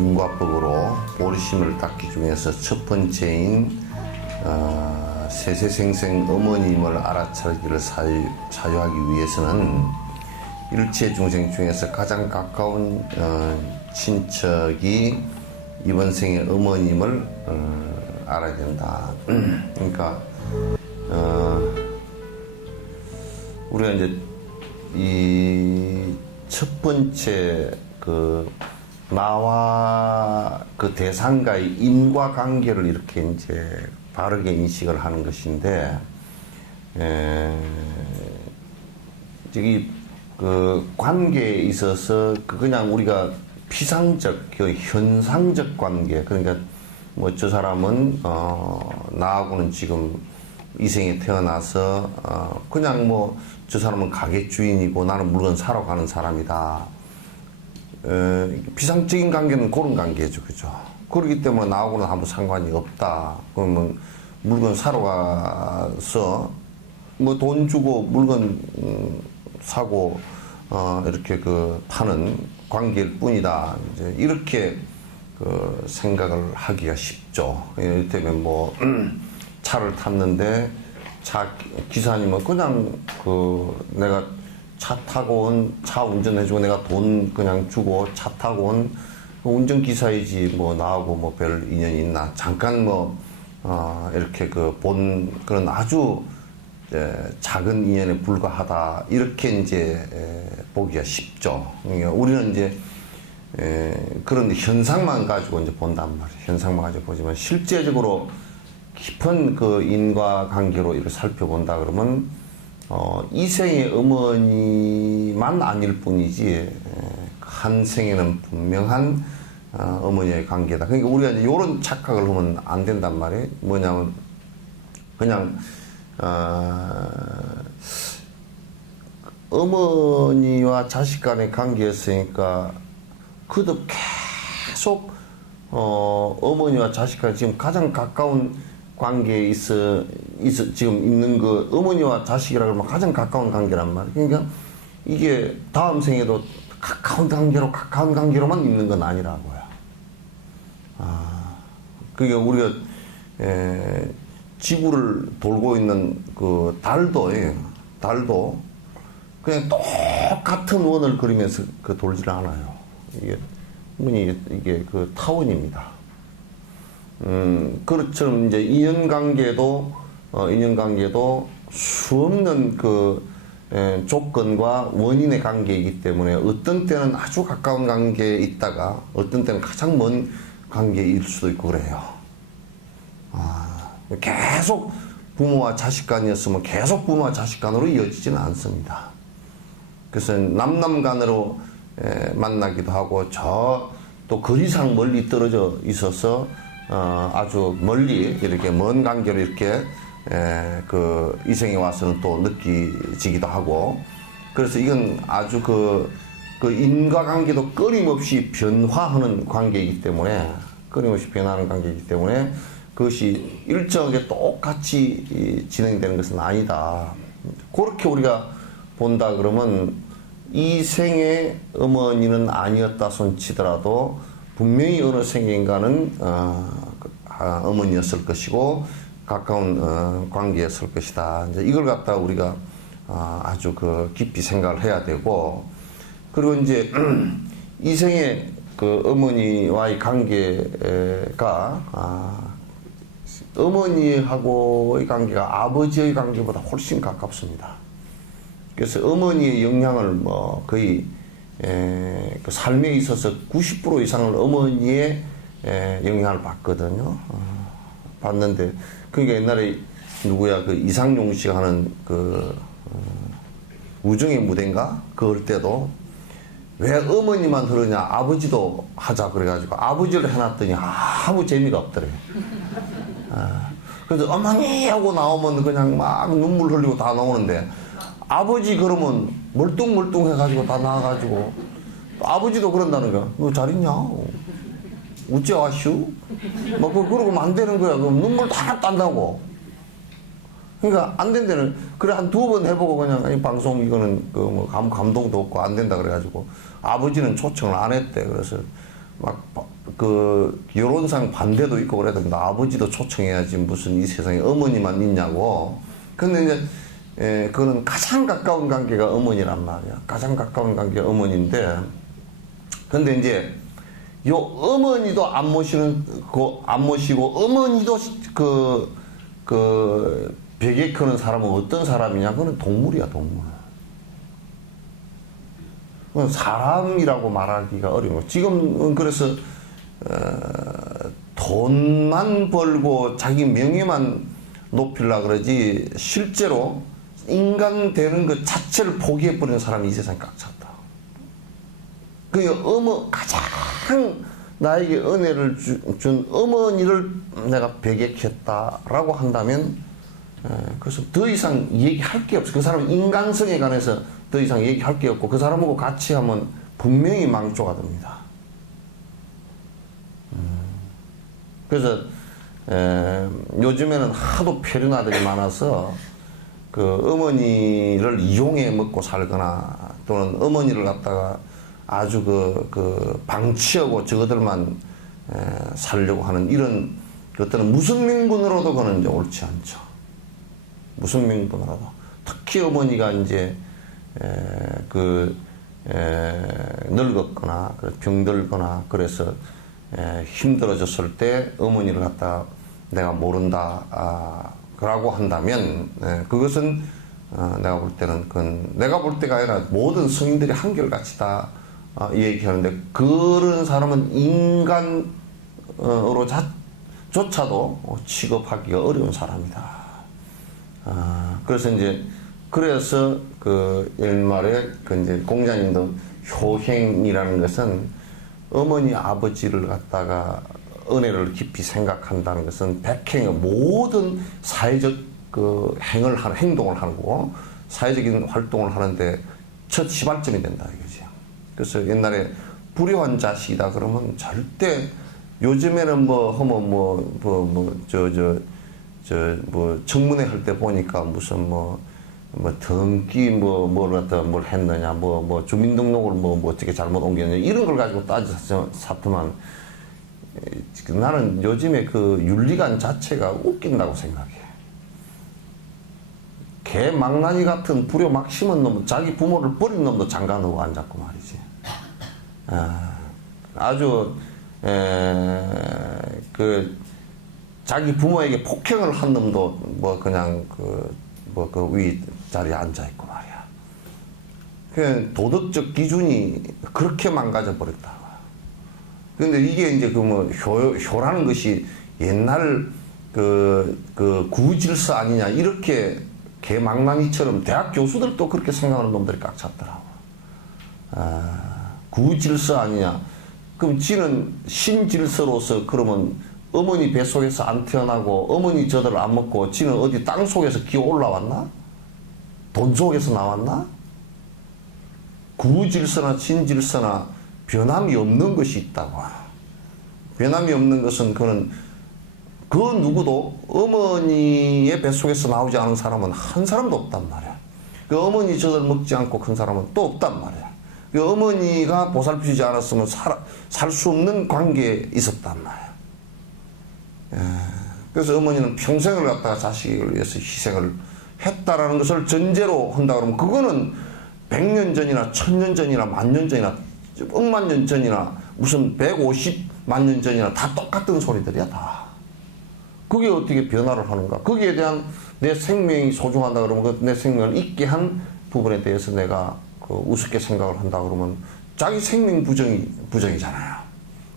인과법으로 보리심을 닦기 중에서 첫 번째인 세세생생 어머님을 알아차리기를 사유하기 위해서는 일체 중생 중에서 가장 가까운 친척이 이번 생의 어머님을 알아야 된다. 그러니까 우리가 이제 이 첫 번째 나와 그 대상과의 인과관계를 이렇게 이제 바르게 인식을 하는 것인데, 저기 그 관계에 있어서 그냥 우리가 피상적, 현상적 관계, 그러니까 뭐 저 사람은 나하고는 지금 이 생에 태어나서 그냥 뭐 저 사람은 가게 주인이고 나는 물건 사러 가는 사람이다. 비상적인 관계는 그런 관계죠, 그죠? 그렇기 때문에 나하고는 아무 상관이 없다. 그러면 물건 사러 가서 뭐 돈 주고 물건 사고 이렇게 파는 관계일 뿐이다. 이제 이렇게 생각을 하기가 쉽죠. 이를테면 뭐 차를 탔는데 차 기사님은 그냥 내가 차 타고 온, 차 운전해주고 내가 돈 그냥 주고 차 타고 온 운전기사이지 뭐 나하고 뭐 별 인연이 있나. 잠깐 이렇게 그런 아주 작은 인연에 불과하다. 이렇게 이제 보기가 쉽죠. 우리는 이제 그런 현상만 가지고 이제 본단 말이에요. 현상만 가지고 보지만 실제적으로 깊은 인과관계로 이렇게 살펴본다 그러면 이 생의 어머니만 아닐 뿐이지 한 생에는 분명한 어머니의 관계다. 그러니까 우리가 이제 이런 착각을 하면 안 된단 말이에요. 뭐냐면 그냥 어머니와 자식 간의 관계였으니까 그도 계속 어머니와 자식 간 지금 가장 가까운 관계에 있어 지금 있는 어머니와 자식이라 그러면 가장 가까운 관계란 말이에요. 그러니까 이게 다음 생에도 가까운 관계로만 있는 건 아니라고요. 그게 우리가 지구를 돌고 있는 달도 그냥 똑같은 원을 그리면서 돌지를 않아요. 이게 타원입니다. 그렇처럼 이제 인연관계도 수없는 조건과 원인의 관계이기 때문에 어떤 때는 아주 가까운 관계에 있다가 어떤 때는 가장 먼 관계일 수도 있고 그래요. 계속 부모와 자식 간이었으면 계속 부모와 자식 간으로 이어지지는 않습니다. 그래서 남남 간으로 만나기도 하고 또 거리상 멀리 떨어져 있어서 아주 멀리 이렇게 먼 관계로 이렇게 이생에 와서는 또 느끼지기도 하고, 그래서 이건 아주 인과관계도 끊임없이 변화하는 관계이기 때문에 그것이 일정하게 똑같이 진행되는 것은 아니다. 그렇게 우리가 본다 그러면 이 생의 어머니는 아니었다 손치더라도 분명히 어느 생인가는 어머니였을 것이고 가까운 관계였을 것이다. 이제 이걸 갖다가 우리가 아주 깊이 생각을 해야 되고, 그리고 이제 이 생의 어머니와의 관계가 어머니하고의 관계가 아버지의 관계보다 훨씬 가깝습니다. 그래서 어머니의 영향을 거의 삶에 있어서 90% 이상을 어머니의 영향을 받거든요. 받는데, 그러니까 옛날에 이상용 씨가 하는 우정의 무대인가? 그럴 때도 왜 어머니만 그러냐, 아버지도 하자 그래가지고 아버지를 해놨더니 아무 재미가 없더래요. 그래서 어머니 하고 나오면 그냥 막 눈물 흘리고 다 나오는데, 아버지 그러면 멀뚱멀뚱 해가지고 다 나와가지고, 아버지도 그런다는 거야. 너 잘 있냐? 어째 왔슈? 막 그러고 안 되는 거야. 그럼 눈물 다 딴다고. 그러니까 안 된다는, 그래 한 2번 해보고 그냥 이 방송 이거는 감동도 없고 안 된다 그래가지고 아버지는 초청을 안 했대. 그래서 막 그 여론상 반대도 있고 그래야 됩니다. 아버지도 초청해야지 무슨 이 세상에 어머니만 있냐고. 근데 이제 그거는 가장 가까운 관계가 어머니란 말이야. 가장 가까운 관계가 어머니인데, 근데 이제 요 어머니도 안 모시고 어머니도 그 벽에 크는 사람은 어떤 사람이냐? 그건 동물이야, 동물. 사람이라고 말하기가 어려운 거. 지금 그래서 돈만 벌고 자기 명예만 높이려 그러지 실제로 인간 되는 것 자체를 포기해버리는 사람이 이 세상에 꽉 찼다. 가장 나에게 은혜를 준 어머니를 내가 배격했다라고 한다면, 그래서 더 이상 얘기할 게 없어. 그 사람 인간성에 관해서 더 이상 얘기할 게 없고, 그 사람하고 같이 하면 분명히 망조가 됩니다. 그래서 요즘에는 하도 표준화들이 많아서 그 어머니를 이용해 먹고 살거나, 또는 어머니를 갖다가 아주 그 방치하고 저것들만 살려고 하는 이런 것들은 무슨 명분으로도 그는 이제 옳지 않죠. 무슨 명분으로도. 특히 어머니가 이제 늙었거나 병들거나 그래서 힘들어졌을 때 어머니를 갖다 내가 모른다 라고 한다면, 그것은 내가 볼 때는 내가 볼 때가 아니라 모든 성인들이 한결같이 다 얘기하는데, 그런 사람은 인간으로 조차도 취급하기가 어려운 사람이다. 그래서 그 옛말에 이제 공자님도 효행이라는 것은 어머니 아버지를 갖다가 은혜를 깊이 생각한다는 것은 백행의 모든 사회적 그 행동을 하는 거고, 사회적인 활동을 하는데 첫 시발점이 된다 이거지. 그래서 옛날에 불효한 자식이다 그러면 절대, 요즘에는 청문회 할 때 보니까 무슨 등기 뭘 했느냐, 주민등록을 어떻게 잘못 옮겼느냐, 이런 걸 가지고 따지사더만, 나는 요즘에 그 윤리관 자체가 웃긴다고 생각해. 개 망나니 같은 불효 막 심은 놈, 자기 부모를 버린 놈도 장가 넣고 앉았고 말이지. 아주 자기 부모에게 폭행을 한 놈도 그냥 위 자리에 앉아 있고 말이야. 그 도덕적 기준이 그렇게 망가져 버렸다. 근데 이게 이제 효라는 것이 옛날 구질서 아니냐, 이렇게 개망나니처럼 대학 교수들도 그렇게 생각하는 놈들이 꽉 찼더라고. 구질서 아니냐. 그럼 지는 신질서로서 그러면 어머니 뱃속에서 안 태어나고 어머니 젖을 안 먹고 지는 어디 땅 속에서 기어 올라왔나? 돈 속에서 나왔나? 구질서나 신질서나 변함이 없는 것이 있다고. 변함이 없는 것은 그 누구도 어머니의 뱃속에서 나오지 않은 사람은 한 사람도 없단 말이야. 그 어머니 젖을 먹지 않고 큰 사람은 또 없단 말이야. 그 어머니가 보살펴주지 않았으면 살 수 없는 관계에 있었단 말이야. 그래서 어머니는 평생을 갖다가 자식을 위해서 희생을 했다라는 것을 전제로 한다 그러면, 그거는 100년 전이나 1000년 전이나 10,000년 전이나 억만 년 전이나 무슨 150만 년 전이나 다 똑같은 소리들이야, 다. 그게 어떻게 변화를 하는가? 거기에 대한 내 생명이 소중하다 그러면 내 생명을 잊게 한 부분에 대해서 내가 우습게 생각을 한다 그러면 자기 생명 부정이잖아요.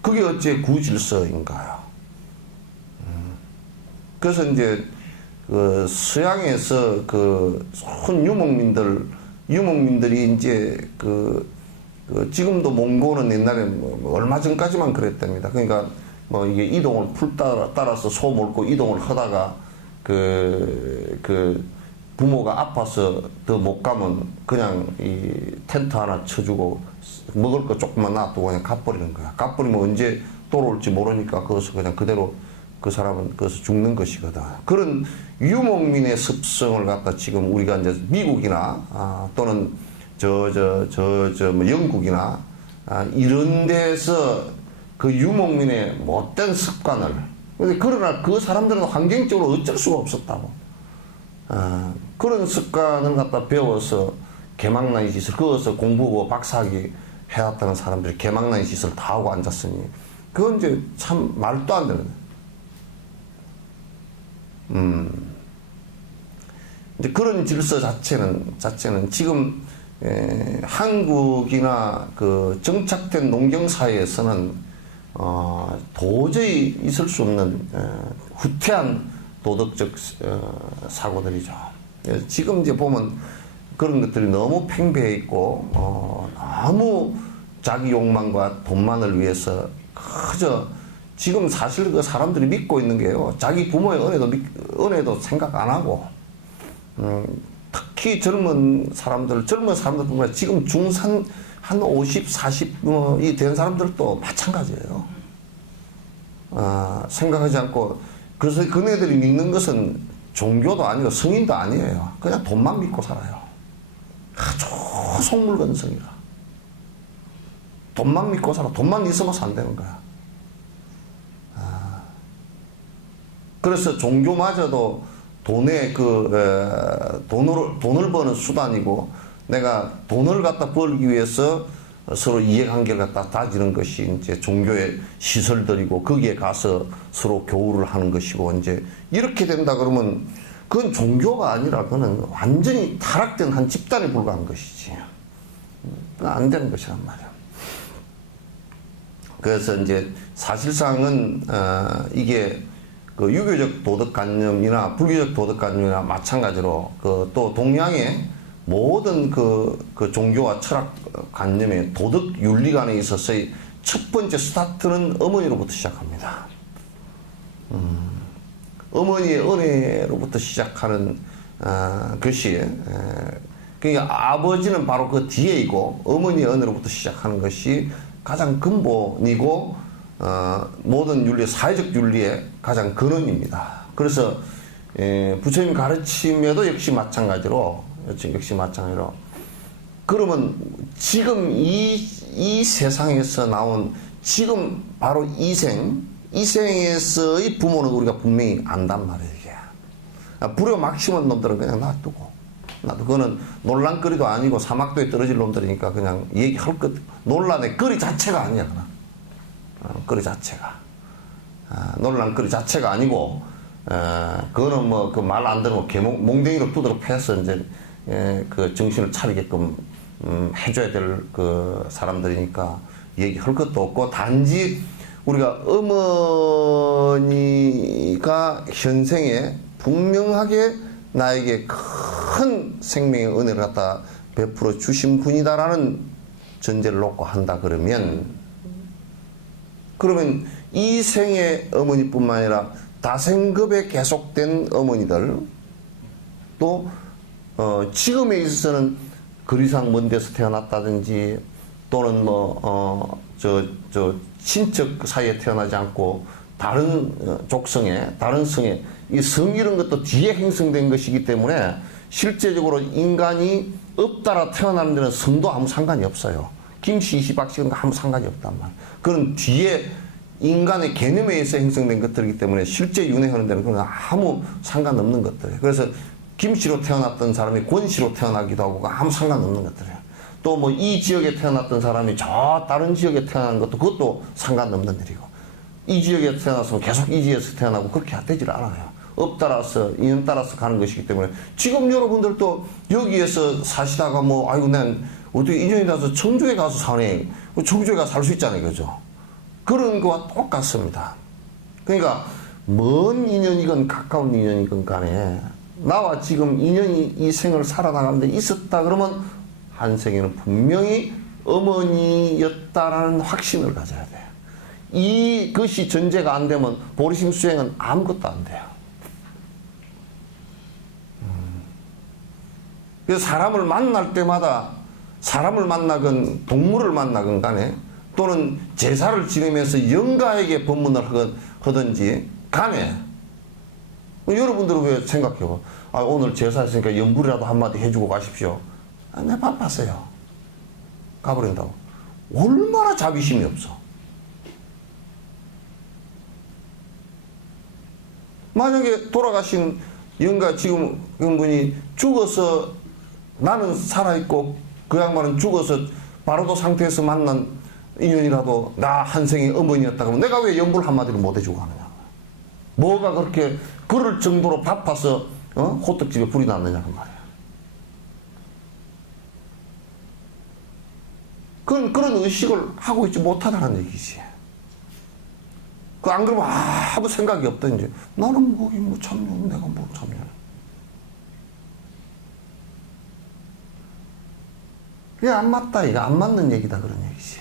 그게 어째 구질서인가요? 그래서 이제 서양에서 손 유목민들이 이제 지금도 몽고는 옛날에 얼마 전까지만 그랬답니다. 그러니까 이게 이동을 따라서 소 몰고 이동을 하다가 부모가 아파서 더 못 가면 그냥 이 텐트 하나 쳐주고 먹을 거 조금만 놔두고 그냥 가버리는 거야. 가버리면 언제 돌아올지 모르니까 거기서 그냥 그대로 그 사람은 거기서 죽는 것이거든. 그런 유목민의 습성을 갖다 지금 우리가 이제 미국이나 또는 영국이나 이런 데서 그 유목민의 못된 습관을. 근데 그러나 그 사람들은 환경적으로 어쩔 수가 없었다고. 그런 습관을 갖다 배워서 개망나의 짓을, 그어서 공부하고 박사학위 해왔다는 사람들이 개망나의 짓을 다 하고 앉았으니, 그건 이제 참 말도 안 되는. 이제 그런 질서 자체는 지금 한국이나 그 정착된 농경사회에서는 도저히 있을 수 없는 후퇴한 도덕적 사고들이죠. 지금 이제 보면 그런 것들이 너무 팽배해 있고 너무 자기 욕망과 돈만을 위해서 그저 지금 사실 그 사람들이 믿고 있는 게요, 자기 부모의 은혜도 생각 안 하고, 특히 젊은 사람들뿐만 아니라 지금 중산 한 50, 40이 된 사람들도 마찬가지예요. 생각하지 않고, 그래서 그네들이 믿는 것은 종교도 아니고 성인도 아니에요. 그냥 돈만 믿고 살아요. 아주 속물건성이라. 돈만 믿고 살아. 돈만 있으면 안 되는 거야. 그래서 종교마저도 돈을 버는 수단이고, 내가 돈을 갖다 벌기 위해서 서로 이해관계를 갖다 다지는 것이 이제 종교의 시설들이고, 거기에 가서 서로 교우를 하는 것이고, 이제 이렇게 된다 그러면 그건 종교가 아니라 그거는 완전히 타락된 한 집단에 불과한 것이지. 안 되는 것이란 말이야. 그래서 이제 사실상은 이게 그 유교적 도덕관념이나 불교적 도덕관념이나 마찬가지로 그 또 동양의 모든 그 종교와 철학관념의 도덕 윤리관에 있어서의 첫 번째 스타트는 어머니로부터 시작합니다. 어머니의 은혜로부터 시작하는 것이, 그러니까 아버지는 바로 그 뒤에이고 어머니의 은혜로부터 시작하는 것이 가장 근본이고 모든 윤리, 사회적 윤리의 가장 근원입니다. 그래서 부처님 가르침에도 역시 마찬가지로 그러면 지금 이 세상에서 나온 지금 바로 이생에서의 부모는 우리가 분명히 안단 말이에요. 이게 불효 막심한 놈들은 그냥 놔두고, 그거는 논란거리도 아니고 사막도에 떨어질 놈들이니까 그냥 얘기할 것, 논란의 거리 자체가 아니야. 그냥 거리 자체가 논란거리 자체가 아니고, 그거는 뭐 그 말 안 들으면 몽댕이로 두드려 패서 이제 그 정신을 차리게끔 해줘야 될 그 사람들이니까 얘기할 것도 없고, 단지 우리가 어머니가 현생에 분명하게 나에게 큰 생명의 은혜를 갖다 베풀어 주신 분이다라는 전제를 놓고 한다 그러면 이 생의 어머니뿐만 아니라 다생급에 계속된 어머니들, 또 지금에 있어서는 그리상 먼 데서 태어났다든지, 또는 친척 사이에 태어나지 않고 다른 족성에, 다른 성에, 이 성 이런 것도 뒤에 형성된 것이기 때문에 실제적으로 인간이 업따라 태어나는 데는 성도 아무 상관이 없어요. 김씨, 이씨박씨는 아무 상관이 없단 말이에요. 그런 뒤에 인간의 개념에 의해서 형성된 것들이기 때문에 실제 윤회하는 데는 그건 아무 상관없는 것들이에요. 그래서 김씨로 태어났던 사람이 권씨로 태어나기도 하고 아무 상관없는 것들이에요. 또 뭐 이 지역에 태어났던 사람이 저 다른 지역에 태어난 것도 그것도 상관없는 일이고, 이 지역에 태어났으면 계속 이 지역에서 태어나고 그렇게 되질 않아요. 업 따라서, 인연 따라서 가는 것이기 때문에 지금 여러분들도 여기에서 사시다가 아이고 난 어떻게 인연이 나서 청주에 가서 사네. 청주에 가서 살 수 있잖아요. 그죠? 그런 거와 똑같습니다. 그러니까 먼 인연이건 가까운 인연이건 간에 나와 지금 인연이 이 생을 살아나가는데 있었다 그러면 한 생에는 분명히 어머니였다라는 확신을 가져야 돼요. 이것이 전제가 안 되면 보리심 수행은 아무것도 안 돼요. 그래서 사람을 만날 때마다, 사람을 만나건 동물을 만나건 간에, 또는 제사를 지내면서 영가에게 법문을 하든지 간에, 여러분들은 왜 생각해봐. 오늘 제사했으니까 연불이라도 한마디 해주고 가십시오. 내 바빴어요. 가버린다고. 얼마나 자비심이 없어. 만약에 돌아가신 영가 지금 그분이 죽어서 나는 살아있고 그 양반은 죽어서 바로도 상태에서 만난 인연이라도 나 한생의 어머니였다 그러면 내가 왜 연불 한마디로 못 해주고 하느냐. 뭐가 그렇게 그럴 정도로 바빠서 호떡집에 불이 났느냐는 말이야. 그런 의식을 하고 있지 못하다는 얘기지. 안 그러면 아무 생각이 없던지 나는 뭐기 뭐 참여 내가 뭐 참여. 이게 안 맞다. 이거 안 맞는 얘기다 그런 얘기지.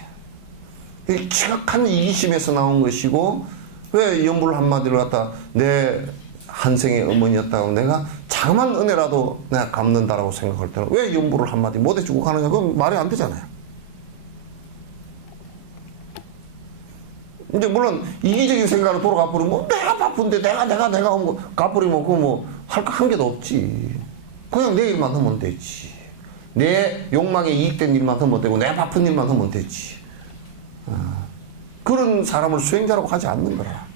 이게 지각한 이기심에서 나온 것이고 왜 연불 한마디를 갖다 내 한생의 어머니였다고 내가 자그만 은혜라도 내가 갚는다라고 생각할 때는 왜 연불을 한마디 못 해주고 가느냐. 그건 말이 안 되잖아요. 이제 물론 이기적인 생각으로 돌아가 버리면 뭐 내가 바쁜데 내가 뭐 갚으리면 그거 뭐 할 거 한 개도 없지. 그냥 내 일만 하면 되지. 내 욕망에 이익된 일만 하면 되고 내 바쁜 일만 하면 되지. 그런 사람을 수행자라고 하지 않는 거라.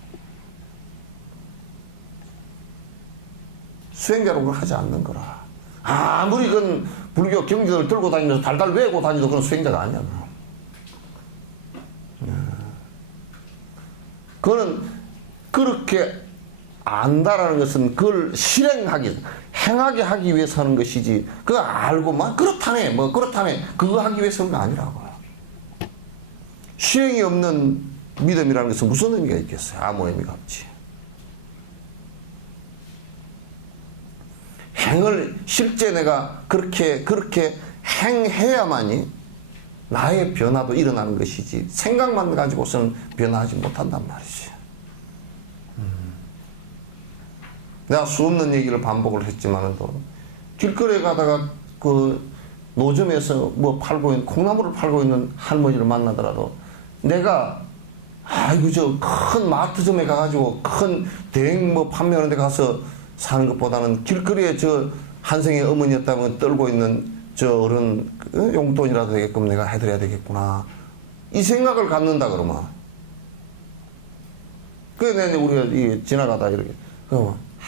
수행자라고 하지 않는 거라. 아무리 그건 불교 경전을 들고 다니면서 달달 외우고 다니도 그런 수행자가 아니야. 그거는 그렇게 안다라는 것은 그걸 행하게 하기 위해서 하는 것이지, 그거 알고만, 그렇다네, 그거 하기 위해서 하는 거 아니라고요. 실행이 없는 믿음이라는 것은 무슨 의미가 있겠어요? 아무 의미가 없지. 행을 실제 내가 그렇게 행해야만이 나의 변화도 일어나는 것이지 생각만 가지고서는 변화하지 못한단 말이지. 내가 수없는 얘기를 반복을 했지만도 길거리에 가다가 그 노점에서 뭐 팔고 있는 콩나물을 팔고 있는 할머니를 만나더라도 내가 아이고 저 큰 마트점에 가가지고 큰 대행 뭐 판매하는 데 가서 사는 것보다는 길거리에 저 한생의 어머니였다면 떨고 있는 저 어른 용돈이라도 되게끔 내가 해드려야 되겠구나 이 생각을 갖는다 그러면 그래 우리가 지나가다 이렇게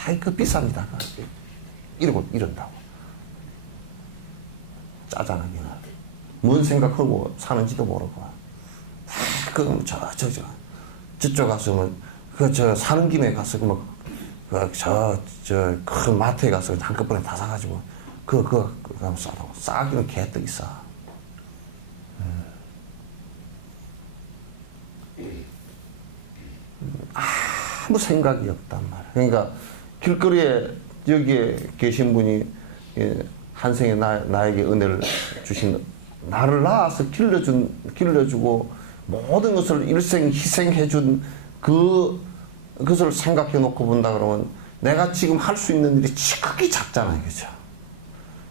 아이 그 비쌉니다 이런다고 짜잔하게 뭔 생각하고 사는지도 모르고 그럼 저쪽 가서 저 사는 김에 가서 큰 마트에 가서 한꺼번에 다 사가지고 그거 가면 싸다고. 싸기는 개떡이 싸. 아무 생각이 없단 말이야. 그러니까 길거리에 여기에 계신 분이 한생에 나에게 은혜를 주신 나를 낳아서 길러주고 모든 것을 일생 희생해준 그것을 생각해 놓고 본다 그러면 내가 지금 할 수 있는 일이 지극히 작잖아요. 그죠?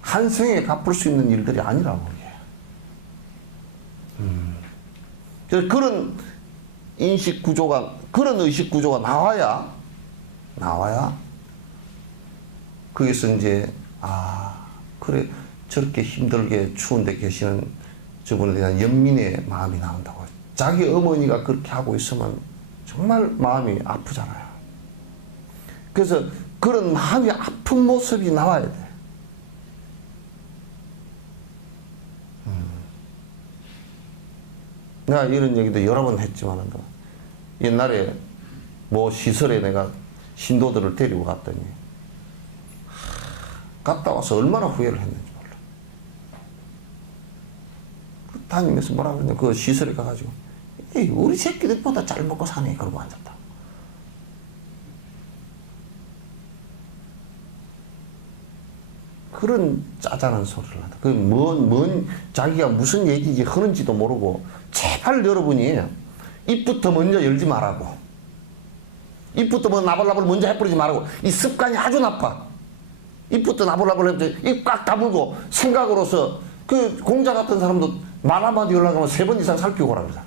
한 생에 갚을 수 있는 일들이 아니라고 이게. 그래서 그런 인식 구조가 그런 의식 구조가 나와야 거기서 이제 그래 저렇게 힘들게 추운데 계시는 저분에 대한 연민의 마음이 나온다고. 자기 어머니가 그렇게 하고 있으면 정말 마음이 아프잖아요. 그래서 그런 마음이 아픈 모습이 나와야 돼. 내가 이런 얘기도 여러 번 했지만 옛날에 뭐 시설에 내가 신도들을 데리고 갔더니 갔다 와서 얼마나 후회를 했는지 몰라. 다니면서 뭐라 그러냐 그 시설에 가가지고 에이, 우리 새끼들보다 잘 먹고 사네 그러고 앉았다. 그런 짜잔한 소리를 하다. 자기가 무슨 얘기지 하는지도 모르고 제발 여러분이 입부터 먼저 열지 말라고. 입부터 뭐 나불나불 먼저 해버리지 말라고. 이 습관이 아주 나빠. 입부터 나불나불 해버리지 입 꽉 다물고 생각으로서 그 공자 같은 사람도 말 한마디 연락하면 3번 이상 살피고 오라 그러잖아.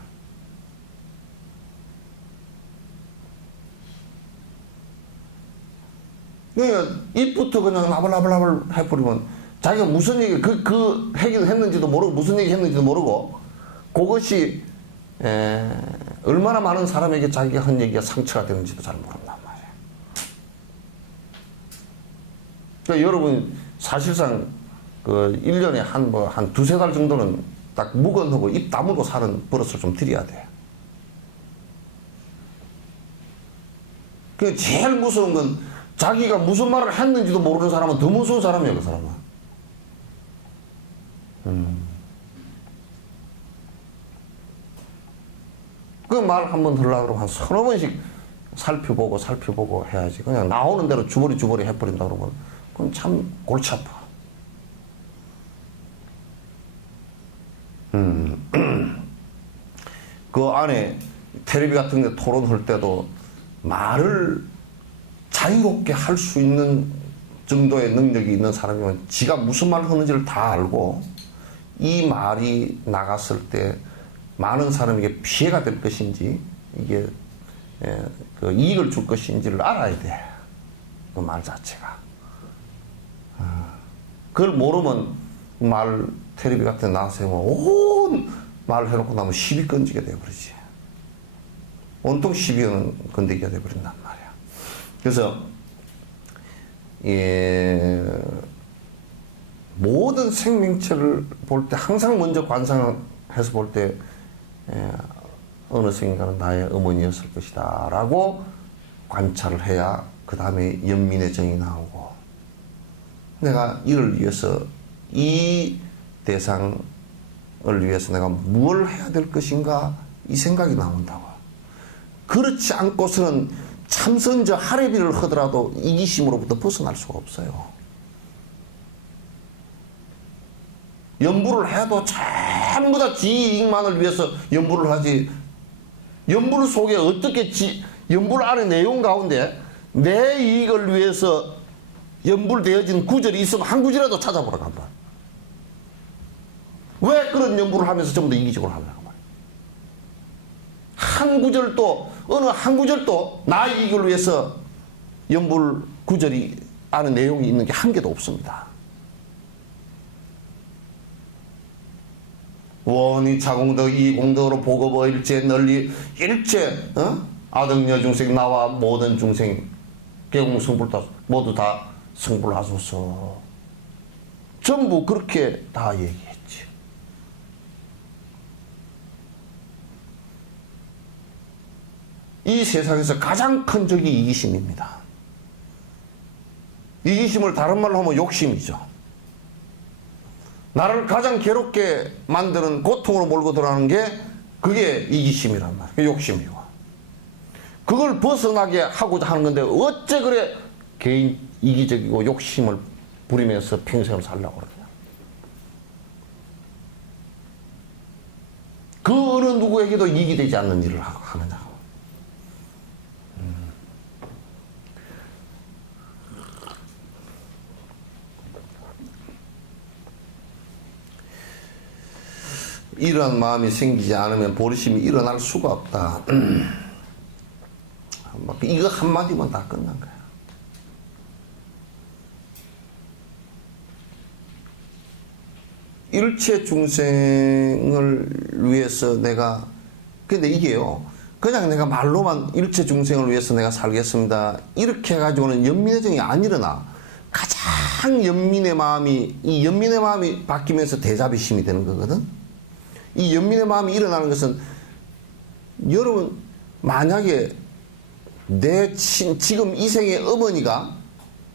그러니까 입부터 그냥 나불나불 해버리면 자기가 무슨 얘기 그 얘기를 했는지도 모르고 무슨 얘기 했는지도 모르고 그것이 얼마나 많은 사람에게 자기가 한 얘기가 상처가 되는지도 잘 모른단 말이야. 그 여러분 사실상 그 1년에 한 두세 달 정도는 딱 묵언하고 입 다물고 사는 버릇을 좀 들여야 돼. 그 제일 무서운 건 자기가 무슨 말을 했는지도 모르는 사람은 더 무서운 사람이야, 그 사람은. 그 말 한번 들으려고 그러면 한 서너 번씩 살펴보고 해야지. 그냥 나오는 대로 주버리 해버린다 그러면 그건 참 골치 아파. 그 안에 텔레비 같은 데 토론할 때도 말을 자유롭게 할 수 있는 정도의 능력이 있는 사람이면 지가 무슨 말을 하는지를 다 알고 이 말이 나갔을 때 많은 사람에게 피해가 될 것인지 이게 그 이익을 줄 것인지를 알아야 돼. 그 말 자체가. 그걸 모르면 텔레비 같은 데 나와서 온 말을 해놓고 나면 시비 건지게 돼버리지. 온통 시비는 건드리게 돼버린단 말이야. 그래서 모든 생명체를 볼 때 항상 먼저 관상해서 볼 때 어느 생인가는 나의 어머니였을 것이다 라고 관찰을 해야 그 다음에 연민의 정이 나오고, 내가 이를 위해서 이 대상을 위해서 내가 뭘 해야 될 것인가 이 생각이 나온다고. 그렇지 않고서는 참선저 하레비를 하더라도 이기심으로부터 벗어날 수가 없어요. 연부를 해도 전부 다 지 이익만을 위해서 연부를 하지, 연부 속에 어떻게 연부 안의 내용 가운데 내 이익을 위해서 연부되어진 구절이 있으면 한 구절이라도 찾아보라고 한번. 왜 그런 연부를 하면서 전부 다 이기적으로 하느냐고 말이야. 한 구절도, 어느 한 구절도 나 이익을 위해서 연부 구절이 안에 내용이 있는 게 한 개도 없습니다. 원이 차공덕 이공덕으로 보급어 일체 널리 일체 아등여 중생 나와 모든 중생 개공성불 다 모두 다 성불하소서. 전부 그렇게 다 얘기했지. 이 세상에서 가장 큰 적이 이기심입니다. 이기심을 다른 말로 하면 욕심이죠. 나를 가장 괴롭게 만드는 고통으로 몰고 들어가는 게 그게 이기심이란 말이에요. 욕심이고. 그걸 벗어나게 하고자 하는 건데 어째 그래 개인 이기적이고 욕심을 부리면서 평생을 살려고 그러냐. 그 어느 누구에게도 이익이 되지 않는 일을 하느냐. 이런 마음이 생기지 않으면 보리심이 일어날 수가 없다. 이거 한마디면 다 끝난 거야. 일체 중생을 위해서 내가, 근데 이게요, 그냥 내가 말로만 일체 중생을 위해서 내가 살겠습니다 이렇게 해가지고는 연민의 정이 안 일어나. 가장 연민의 마음이 바뀌면서 대자비심이 되는 거거든. 이 연민의 마음이 일어나는 것은, 여러분 만약에 지금 이 생의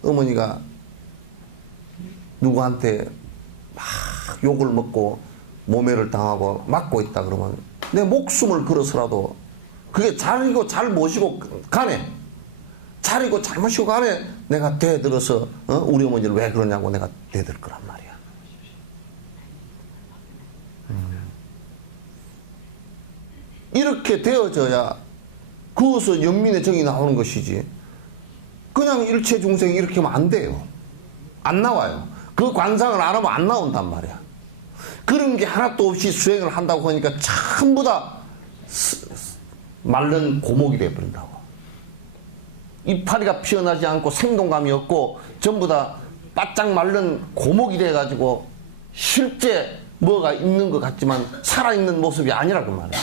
어머니가 누구한테 막 욕을 먹고 모멸을 당하고 맞고 있다 그러면 내 목숨을 걸어서라도 그게 잘이고 잘못이고 간에 잘이고 잘못이고 간에 내가 대들어서 우리 어머니를 왜 그러냐고 내가 대들 거란 말이야. 이렇게 되어져야 그것은 연민의 정이 나오는 것이지. 그냥 일체 중생이 이렇게 하면 안 돼요. 안 나와요. 그 관상을 안 하면 안 나온단 말이야. 그런 게 하나도 없이 수행을 한다고 하니까 전부 다 마른 고목이 되어버린다고. 이파리가 피어나지 않고 생동감이 없고 전부 다 바짝 마른 고목이 돼가지고 실제 뭐가 있는 것 같지만 살아있는 모습이 아니라고 말이야.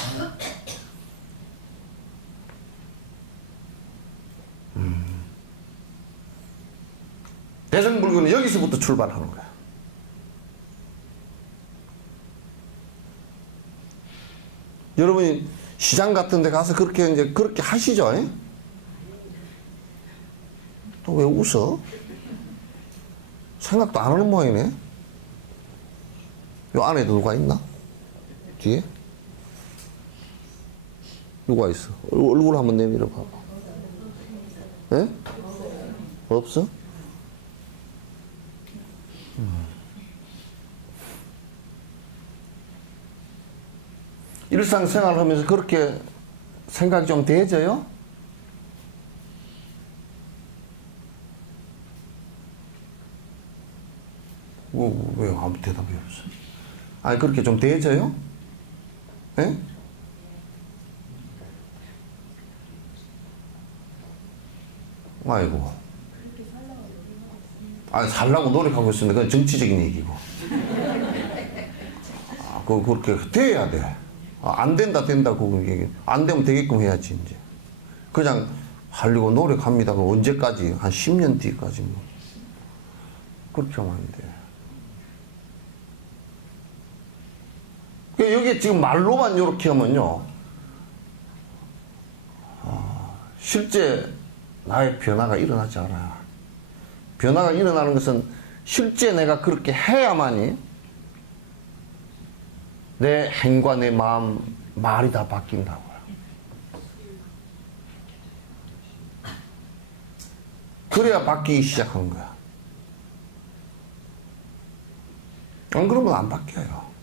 대승불교는 여기서부터 출발하는 거야. 여러분이 시장 같은 데 가서 그렇게 하시죠? 또 왜 웃어? 생각도 안 하는 모양이네. 요 안에도 누가 있나? 뒤에? 누가 있어? 얼굴 한번 내밀어 봐봐. 예? 없어? 일상생활 하면서 그렇게 생각이 좀 되져요? 왜 아무 대답이 없어? 아니, 그렇게 좀 되져요? 예? 아이고. 아니, 살라고 노력하고 있습니다. 그건 정치적인 얘기고. 그렇게 돼야 돼. 안 된다, 그거 얘기. 안 되면 되게끔 해야지, 이제. 그냥 하려고 노력합니다. 그럼 언제까지? 한 10년 뒤까지 뭐. 그렇게 하면 안 돼. 여기 지금 말로만 이렇게 하면요. 실제 나의 변화가 일어나지 않아요. 변화가 일어나는 것은 실제 내가 그렇게 해야만이 내 행과 내 마음, 말이 다 바뀐다고요. 그래야 바뀌기 시작하는 거야. 안 그러면 안 바뀌어요.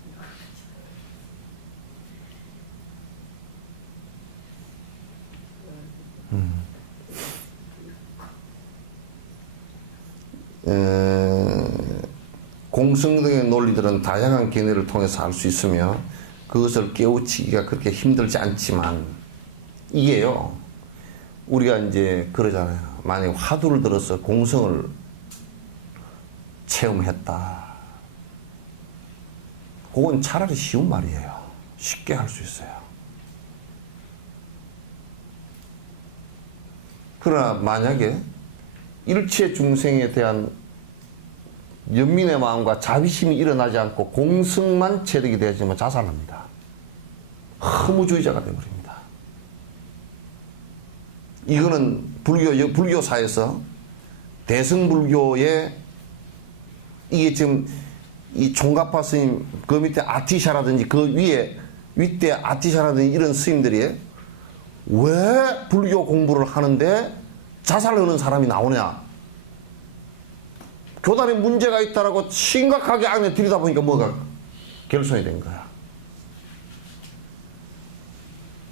공성 등의 논리들은 다양한 견해를 통해서 알 수 있으며 그것을 깨우치기가 그렇게 힘들지 않지만 이게요, 우리가 이제 그러잖아요. 만약에 화두를 들어서 공성을 체험했다. 그건 차라리 쉬운 말이에요. 쉽게 할 수 있어요. 그러나 만약에 일체 중생에 대한 연민의 마음과 자비심이 일어나지 않고 공성만 체득이 되지만 자살합니다. 허무주의자가 되어버립니다. 이거는 불교사에서 대승불교의 이게 지금 이 총각파 스님 그 밑에 아티샤라든지 그 윗대 아티샤라든지 이런 스님들이 왜 불교 공부를 하는데 자살하는 사람이 나오냐? 교단에 문제가 있다라고 심각하게 안에 들여다보니까 뭐가 결손이 된 거야.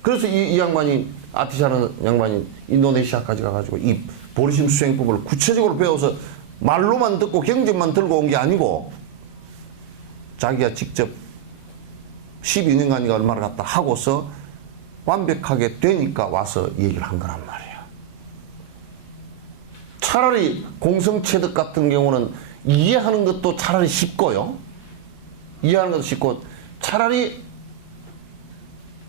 그래서 이 양반이, 아티샤라는 양반이 인도네시아까지 가가지고 이 보리심 수행법을 구체적으로 배워서 말로만 듣고 경전만 들고 온 게 아니고 자기가 직접 12년간인가 얼마를 갖다 하고서 완벽하게 되니까 와서 얘기를 한 거란 말이에요. 차라리 공성체득 같은 경우는 이해하는 것도 차라리 쉽고요. 이해하는 것도 쉽고 차라리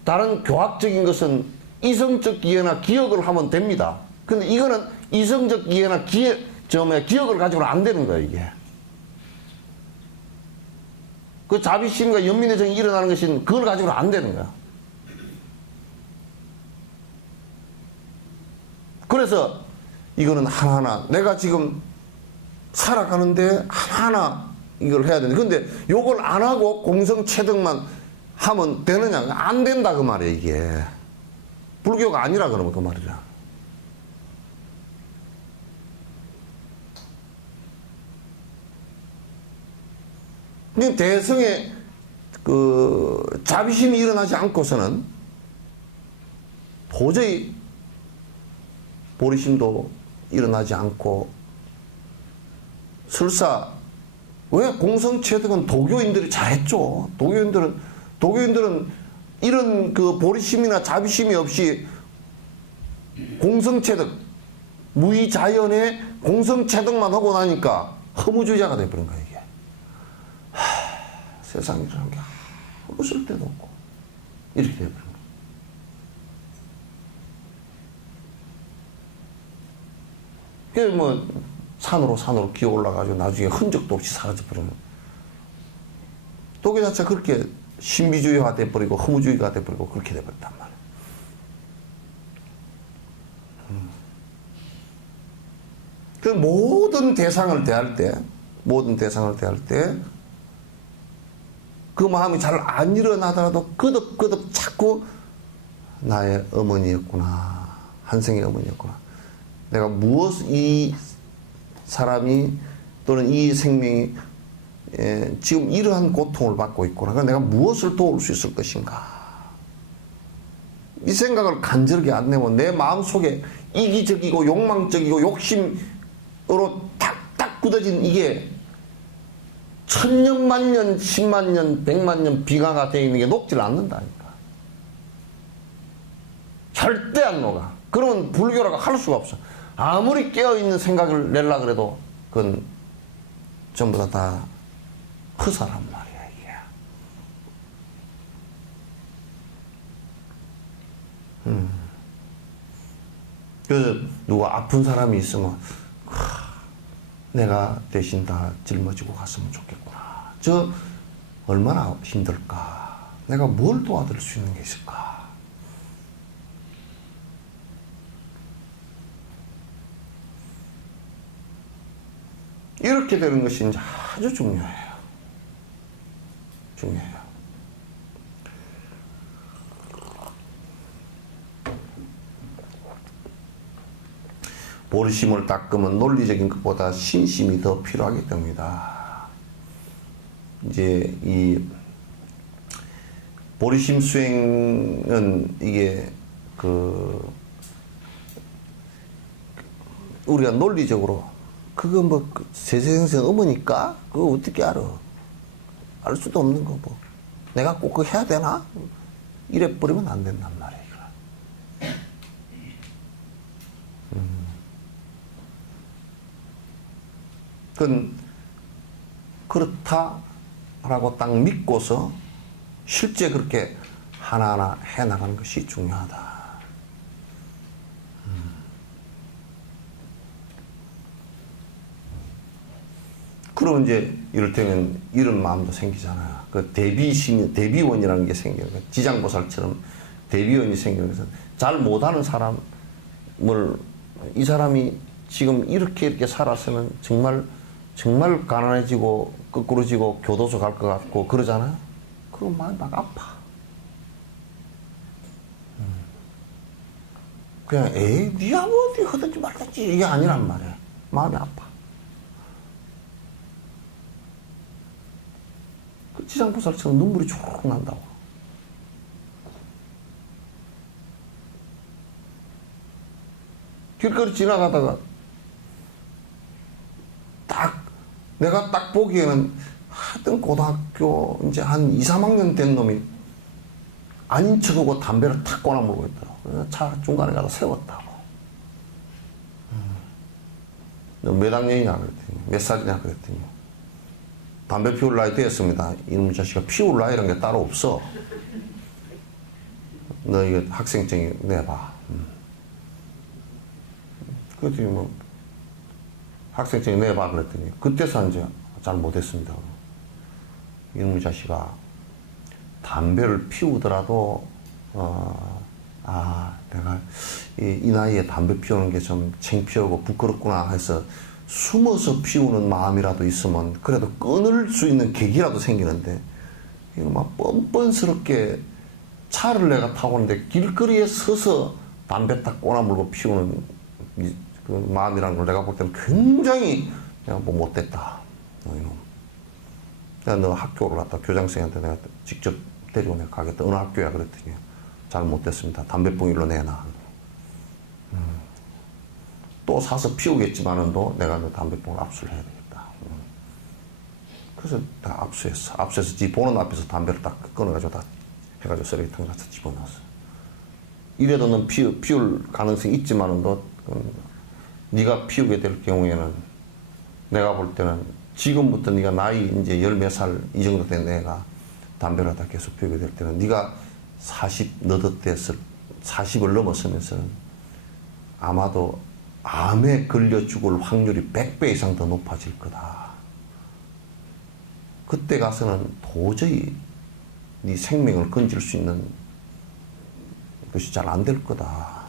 다른 교학적인 것은 이성적 이해나 기억을 하면 됩니다. 근데 이거는 이성적 이해나 기억을 가지고는 안 되는 거예요, 이게. 그 자비심과 연민의 정이 일어나는 것은 그걸 가지고는 안 되는 거야. 그래서 이거는 하나하나 내가 지금 살아가는데 하나하나 이걸 해야 되는데 근데 요걸 안 하고 공성체득만 하면 되느냐? 안 된다 그 말이에요. 이게 불교가 아니라 그러면 그 말이야. 근데 대성의 그 자비심이 일어나지 않고서는 도저히 보리심도 일어나지 않고 설사 왜 공성체득은 도교인들이 잘했죠. 도교인들은 이런 그 보리심이나 자비심이 없이 공성체득 무의자연의 공성체득만 하고 나니까 허무주의자가 돼버린 거야 이게. 세상이라는 게 아무 쓸데도 없고 이렇게 돼버린 거야. 그 뭐 산으로 기어 올라가지고 나중에 흔적도 없이 사라져버리는. 독일 자체가 그렇게 신비주의화 돼버리고 허무주의가 돼버리고 그렇게 돼버렸단 말이에요. 그 모든 대상을 대할 때 그 마음이 잘 안 일어나더라도 끄덕끄덕 자꾸 나의 어머니였구나. 한생의 어머니였구나. 내가 이 사람이 또는 이 생명이 지금 이러한 고통을 받고 있구나. 그러니까 내가 무엇을 도울 수 있을 것인가. 이 생각을 간절하게 안 내면 내 마음속에 이기적이고 욕망적이고 욕심으로 탁탁 굳어진 이게 천년 만년 10만년 100만년 비가가 되어 있는 게 녹질 않는다니까. 절대 안 녹아. 그러면 불교라고 할 수가 없어. 아무리 깨어있는 생각을 내려고 그래도 그건 전부 다 허사란 말이야 이게. 그래서 누가 아픈 사람이 있으면 내가 대신 다 짊어지고 갔으면 좋겠구나. 저 얼마나 힘들까. 내가 뭘 도와드릴 수 있는 게 있을까. 이렇게 되는 것이 이제 아주 중요해요. 중요해요. 보리심을 닦으면 논리적인 것보다 신심이 더 필요하기 때문이다. 이제 이 보리심 수행은 이게 우리가 논리적으로 그거 뭐 세세생생 어머니까 그거 어떻게 알아? 알 수도 없는 거 뭐. 내가 꼭 그거 해야 되나? 이래 버리면 안 된단 말이에요. 그건 그렇다라고 딱 믿고서 실제 그렇게 하나하나 해나가는 것이 중요하다. 그러면 이제 이를테면 이런 마음도 생기잖아요. 그 대비원이라는 게 생겨요. 지장보살처럼 대비원이 생기는 것은 잘 못하는 사람을 이 사람이 지금 이렇게 살았으면 정말 가난해지고 거꾸로지고 교도소 갈 것 같고 그러잖아요. 그럼 마음이 막 아파. 그냥 네가 뭐 어디 하든지 말든지 이게 아니란 말이야. 마음이 아파. 그 지장보살처럼 눈물이 쭉 난다고. 길거리 지나가다가 내가 딱 보기에는 하여튼 고등학교 이제 한 2, 3학년 된 놈이 아닌 척하고 담배를 탁 꺼내물고 있더라고. 차 중간에 가서 세웠다고. 너 몇 학년이냐 그랬더니 몇 살이냐 그랬더니 담배 피울 나이 되었습니다. 이놈 자식아 피울 나이 이런 게 따로 없어. 너 이거 학생증이 내봐. 그랬더니 뭐 학생증이 내봐 그랬더니 그때서 이제 잘 못했습니다. 이놈의 자식아 담배를 피우더라도 내가 이 나이에 담배 피우는 게 좀 창피하고 부끄럽구나 해서 숨어서 피우는 마음이라도 있으면 그래도 끊을 수 있는 계기라도 생기는데 이거 막 뻔뻔스럽게 차를 내가 타고 오는데 길거리에 서서 담배 딱 꼬나물고 피우는 그 마음이라는 걸 내가 볼 때는 굉장히 내가 뭐 못됐다. 이놈. 내가 너 학교를 갔다 교장선생한테 내가 직접 데리고 내가 가겠다. 어느 학교야 그랬더니 잘 못됐습니다. 담배봉 일로 내놔. 또 사서 피우겠지만은 내가 너 담배봉을 압수를 해야 되겠다. 그래서 다 압수했어. 압수해서 지 보는 앞에서 담배를 딱 끊어가지고 다 해가지고 쓰레기통에 가서 집어넣었어. 이래도 넌 피울 가능성이 있지만은 네가 피우게 될 경우에는 내가 볼 때는 지금부터 네가 나이 이제 열 몇 살 이 정도 된 애가 담배를 다 계속 피우게 될 때는 네가 40 너덧 됐을 40을 넘었으면서 아마도 암에 걸려 죽을 확률이 100배 이상 더 높아질 거다. 그때 가서는 도저히 네 생명을 건질 수 있는 것이 잘 안 될 거다.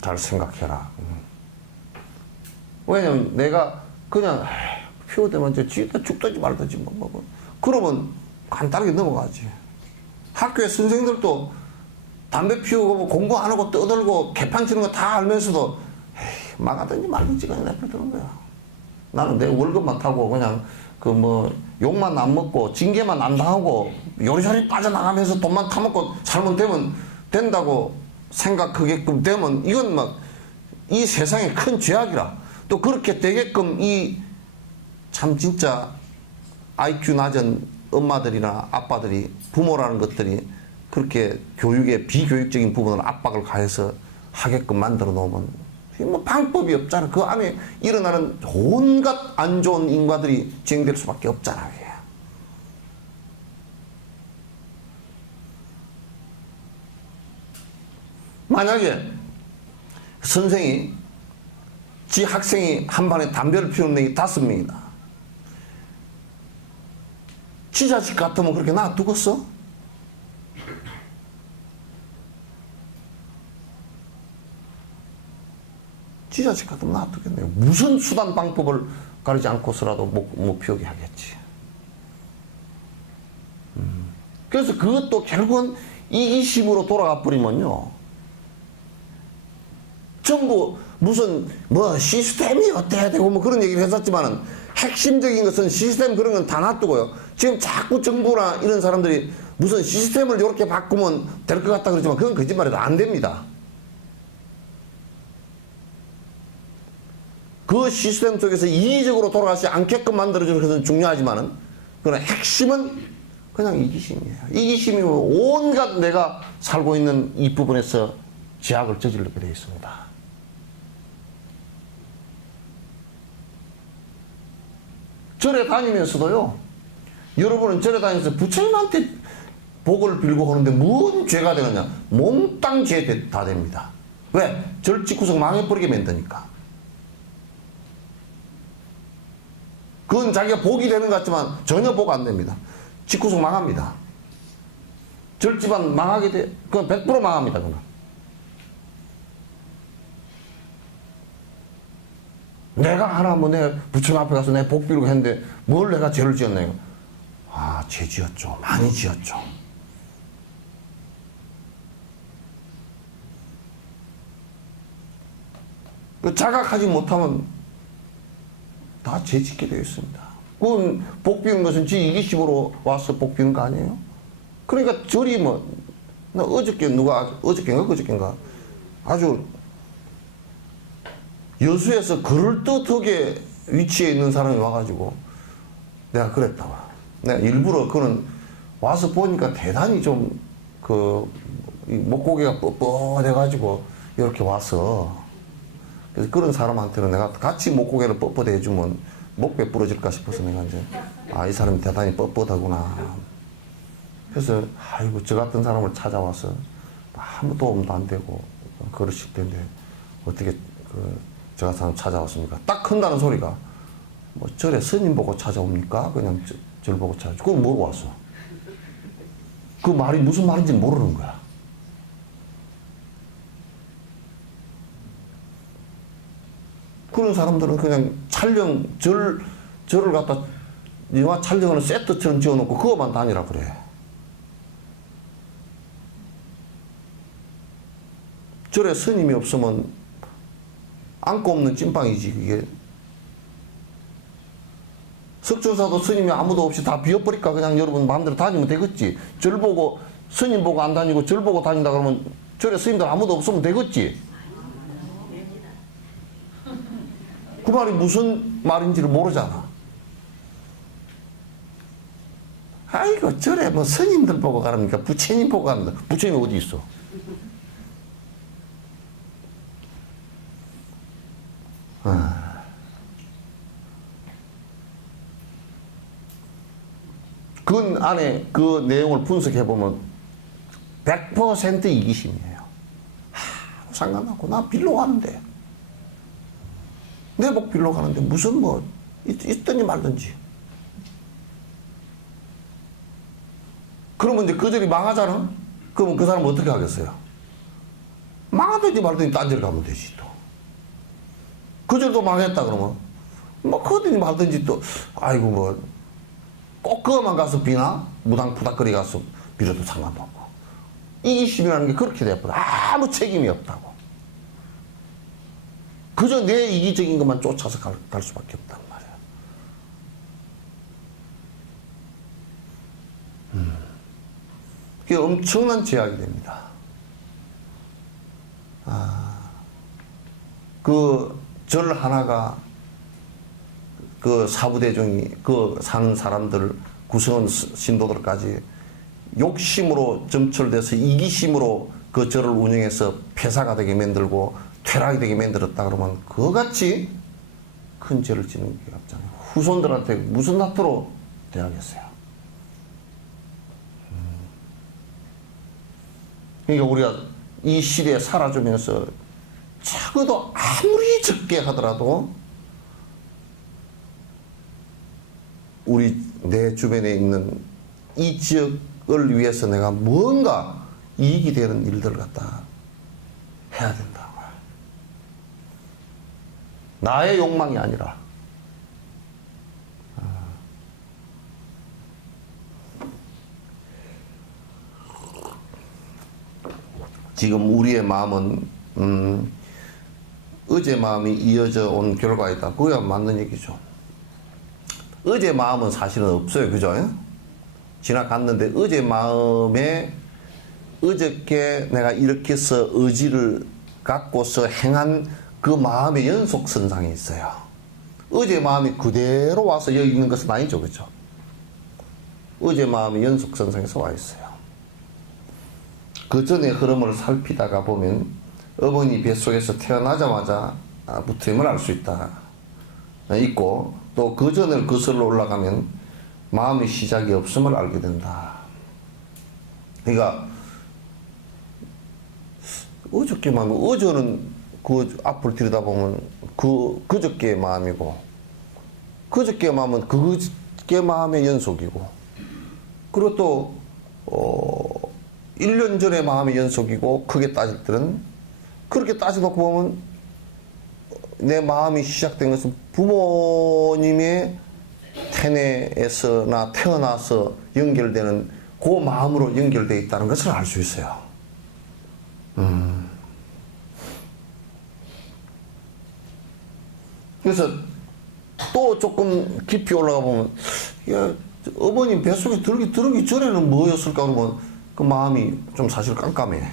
잘 생각해라. 왜냐면 내가 그냥 피우대면 지다 죽든지 말든지 뭐. 그러면 간단하게 넘어가지. 학교에 선생들도 담배 피우고 뭐 공부 안 하고 떠들고 개판 치는 거 다 알면서도 망하든지 말든지 그냥 내버려두는 거야. 나는 내 월급만 타고 그냥 그 뭐 욕만 안 먹고 징계만 안 당하고 요리조리 빠져나가면서 돈만 타먹고 살면 된다고 생각하게끔 되면 이건 막 이 세상에 큰 죄악이라. 또 그렇게 되게끔 이 참 진짜 IQ 낮은 엄마들이나 아빠들이 부모라는 것들이 그렇게 교육에 비교육적인 부분을 압박을 가해서 하게끔 만들어 놓으면 뭐 방법이 없잖아. 그 안에 일어나는 온갖 안 좋은 인과들이 진행될 수밖에 없잖아. 이게. 만약에 선생이 지 학생이 한 반에 담배를 피우는 애기 5명이다. 지 자식 같으면 그렇게 놔두겠어? 지 자식 같으면 놔두겠네요. 무슨 수단 방법을 가리지 않고서라도 못 피우게 하겠지. 그래서 그것도 결국은 이기심으로 돌아가 버리면요. 전부 무슨 뭐 시스템이 어때야 되고 뭐 그런 얘기를 했었지만은 핵심적인 것은 시스템 그런 건 다 놔두고요. 지금 자꾸 정부나 이런 사람들이 무슨 시스템을 이렇게 바꾸면 될 것 같다 그러지만 그건 거짓말이다. 안 됩니다. 그 시스템 속에서 이기적으로 돌아가지 않게끔 만들어주는 것은 중요하지만은 그러나 핵심은 그냥 이기심이에요. 이기심이면 온갖 내가 살고 있는 이 부분에서 제약을 저지르게 되어 있습니다. 절에 다니면서도요. 여러분은 절에 다니면서 부처님한테 복을 빌고 하는데 뭔 죄가 되느냐. 몽땅 죄 다 됩니다. 왜? 절 집구석 망해버리게 만드니까. 그건 자기가 복이 되는 것 같지만 전혀 복 안 됩니다. 집구석 망합니다. 절집안 망하게 돼. 그건 100% 망합니다. 그건. 내가 하나 뭐 내 부처님 앞에 가서 내 복 빌고 했는데 뭘 내가 죄를 지었나 이거. 아, 죄 지었죠. 많이 지었죠. 그 자각하지 못하면 다 죄 짓게 되어 있습니다. 그건 복 비는 것은 지 이기심으로 와서 복 비는 거 아니에요? 그러니까 절이 뭐, 나 어저께인가 아주 여수에서 그럴듯하게 위치에 있는 사람이 와가지고 내가 그랬다 와. 내가 일부러 그는 와서 보니까 대단히 좀 그 목고개가 뻣뻣해가지고 이렇게 와서 그래서 그런 사람한테는 내가 같이 목고개를 뻣뻣해 해주면 목배 부러질까 싶어서 내가 이제 이 사람이 대단히 뻣뻣하구나. 그래서 아이고 저 같은 사람을 찾아와서 아무 도움도 안 되고 그러실 텐데 어떻게 저 같은 사람 찾아왔습니까? 딱 한다는 소리가 뭐 절에 스님 보고 찾아옵니까? 그냥 절 보고 찾아오죠. 그걸 모르고 왔어. 그 말이 무슨 말인지 모르는 거야. 그런 사람들은 그냥 절을 갖다 영화 촬영하는 세트처럼 지어놓고 그거만 다니라 그래. 절에 스님이 없으면 안고 없는 찐빵이지 그게. 석촌사도 스님이 아무도 없이 다 비워버릴까 그냥 여러분 마음대로 다니면 되겠지. 절 보고 스님 보고 안 다니고 절 보고 다닌다 그러면 절에 스님들 아무도 없으면 되겠지. 그 말이 무슨 말인지를 모르잖아. 아이고 절에 뭐 스님들 보고 가랍니까? 부처님 보고 갑니다. 부처님이 어디 있어? 그 안에 그 내용을 분석해보면 100% 이기심이에요. 상관없고 나 빌로 가는데 내 복 빌로 가는데 무슨 뭐 있든지 말든지. 그러면 이제 그 절이 망하잖아. 그러면 그 사람 어떻게 하겠어요? 망하든지 말든지 딴 절 가면 되지 또. 그 절도 망했다 그러면 뭐 그든지 말든지 또 아이고 뭐 꼭 그거만 가서 비나 무당푸닥거리 가서 빌어도 상관없고. 이기심이라는 게 그렇게 돼버려. 아무 책임이 없다고. 그저 내 이기적인 것만 쫓아서 갈 수밖에 없단 말이야. 그게 엄청난 제약이 됩니다. 그 절 하나가 그 사부대중이 그 사는 사람들 구성원 신도들까지 욕심으로 점철돼서 이기심으로 그 절을 운영해서 폐사가 되게 만들고 퇴락이 되게 만들었다 그러면 그같이 큰 죄를 짓는 게 없잖아요. 후손들한테 무슨 낯으로 대하겠어요. 그러니까 우리가 이 시대에 살아주면서 적어도 아무리 적게 하더라도 우리 내 주변에 있는 이 지역을 위해서 내가 뭔가 이익이 되는 일들을 갖다 해야 된다고. 나의 욕망이 아니라. 지금 우리의 마음은 어제 마음이 이어져 온 결과이다. 그거야 맞는 얘기죠. 어제 마음은 사실은 없어요. 그죠? 지나갔는데 어제 마음에 어저께 내가 이렇게 해서 의지를 갖고서 행한 그 마음의 연속선상에 있어요. 어제 마음이 그대로 와서 여기 있는 것은 아니죠. 그죠? 어제 마음이 연속선상에서 와 있어요. 그 전의 흐름을 살피다가 보면 어머니 뱃속에서 태어나자마자 부처님을 알 수 있다. 있고 또 그 전을 거슬러 올라가면 마음의 시작이 없음을 알게 된다. 그러니까 어저께 마음이 어제는 그 앞을 들여다보면 그저께 마음이고 그저께 마음은 그저께 마음의 연속이고 그리고 또 1년 전의 마음의 연속이고 크게 따질 때는 그렇게 따져놓고 보면 내 마음이 시작된 것은 부모님의 태내에서나 태어나서 연결되는 그 마음으로 연결되어 있다는 것을 알 수 있어요. 그래서 또 조금 깊이 올라가 보면 야, 어머님 뱃속에 들기 전에는 뭐였을까 그러면 그 마음이 좀 사실 깜깜해.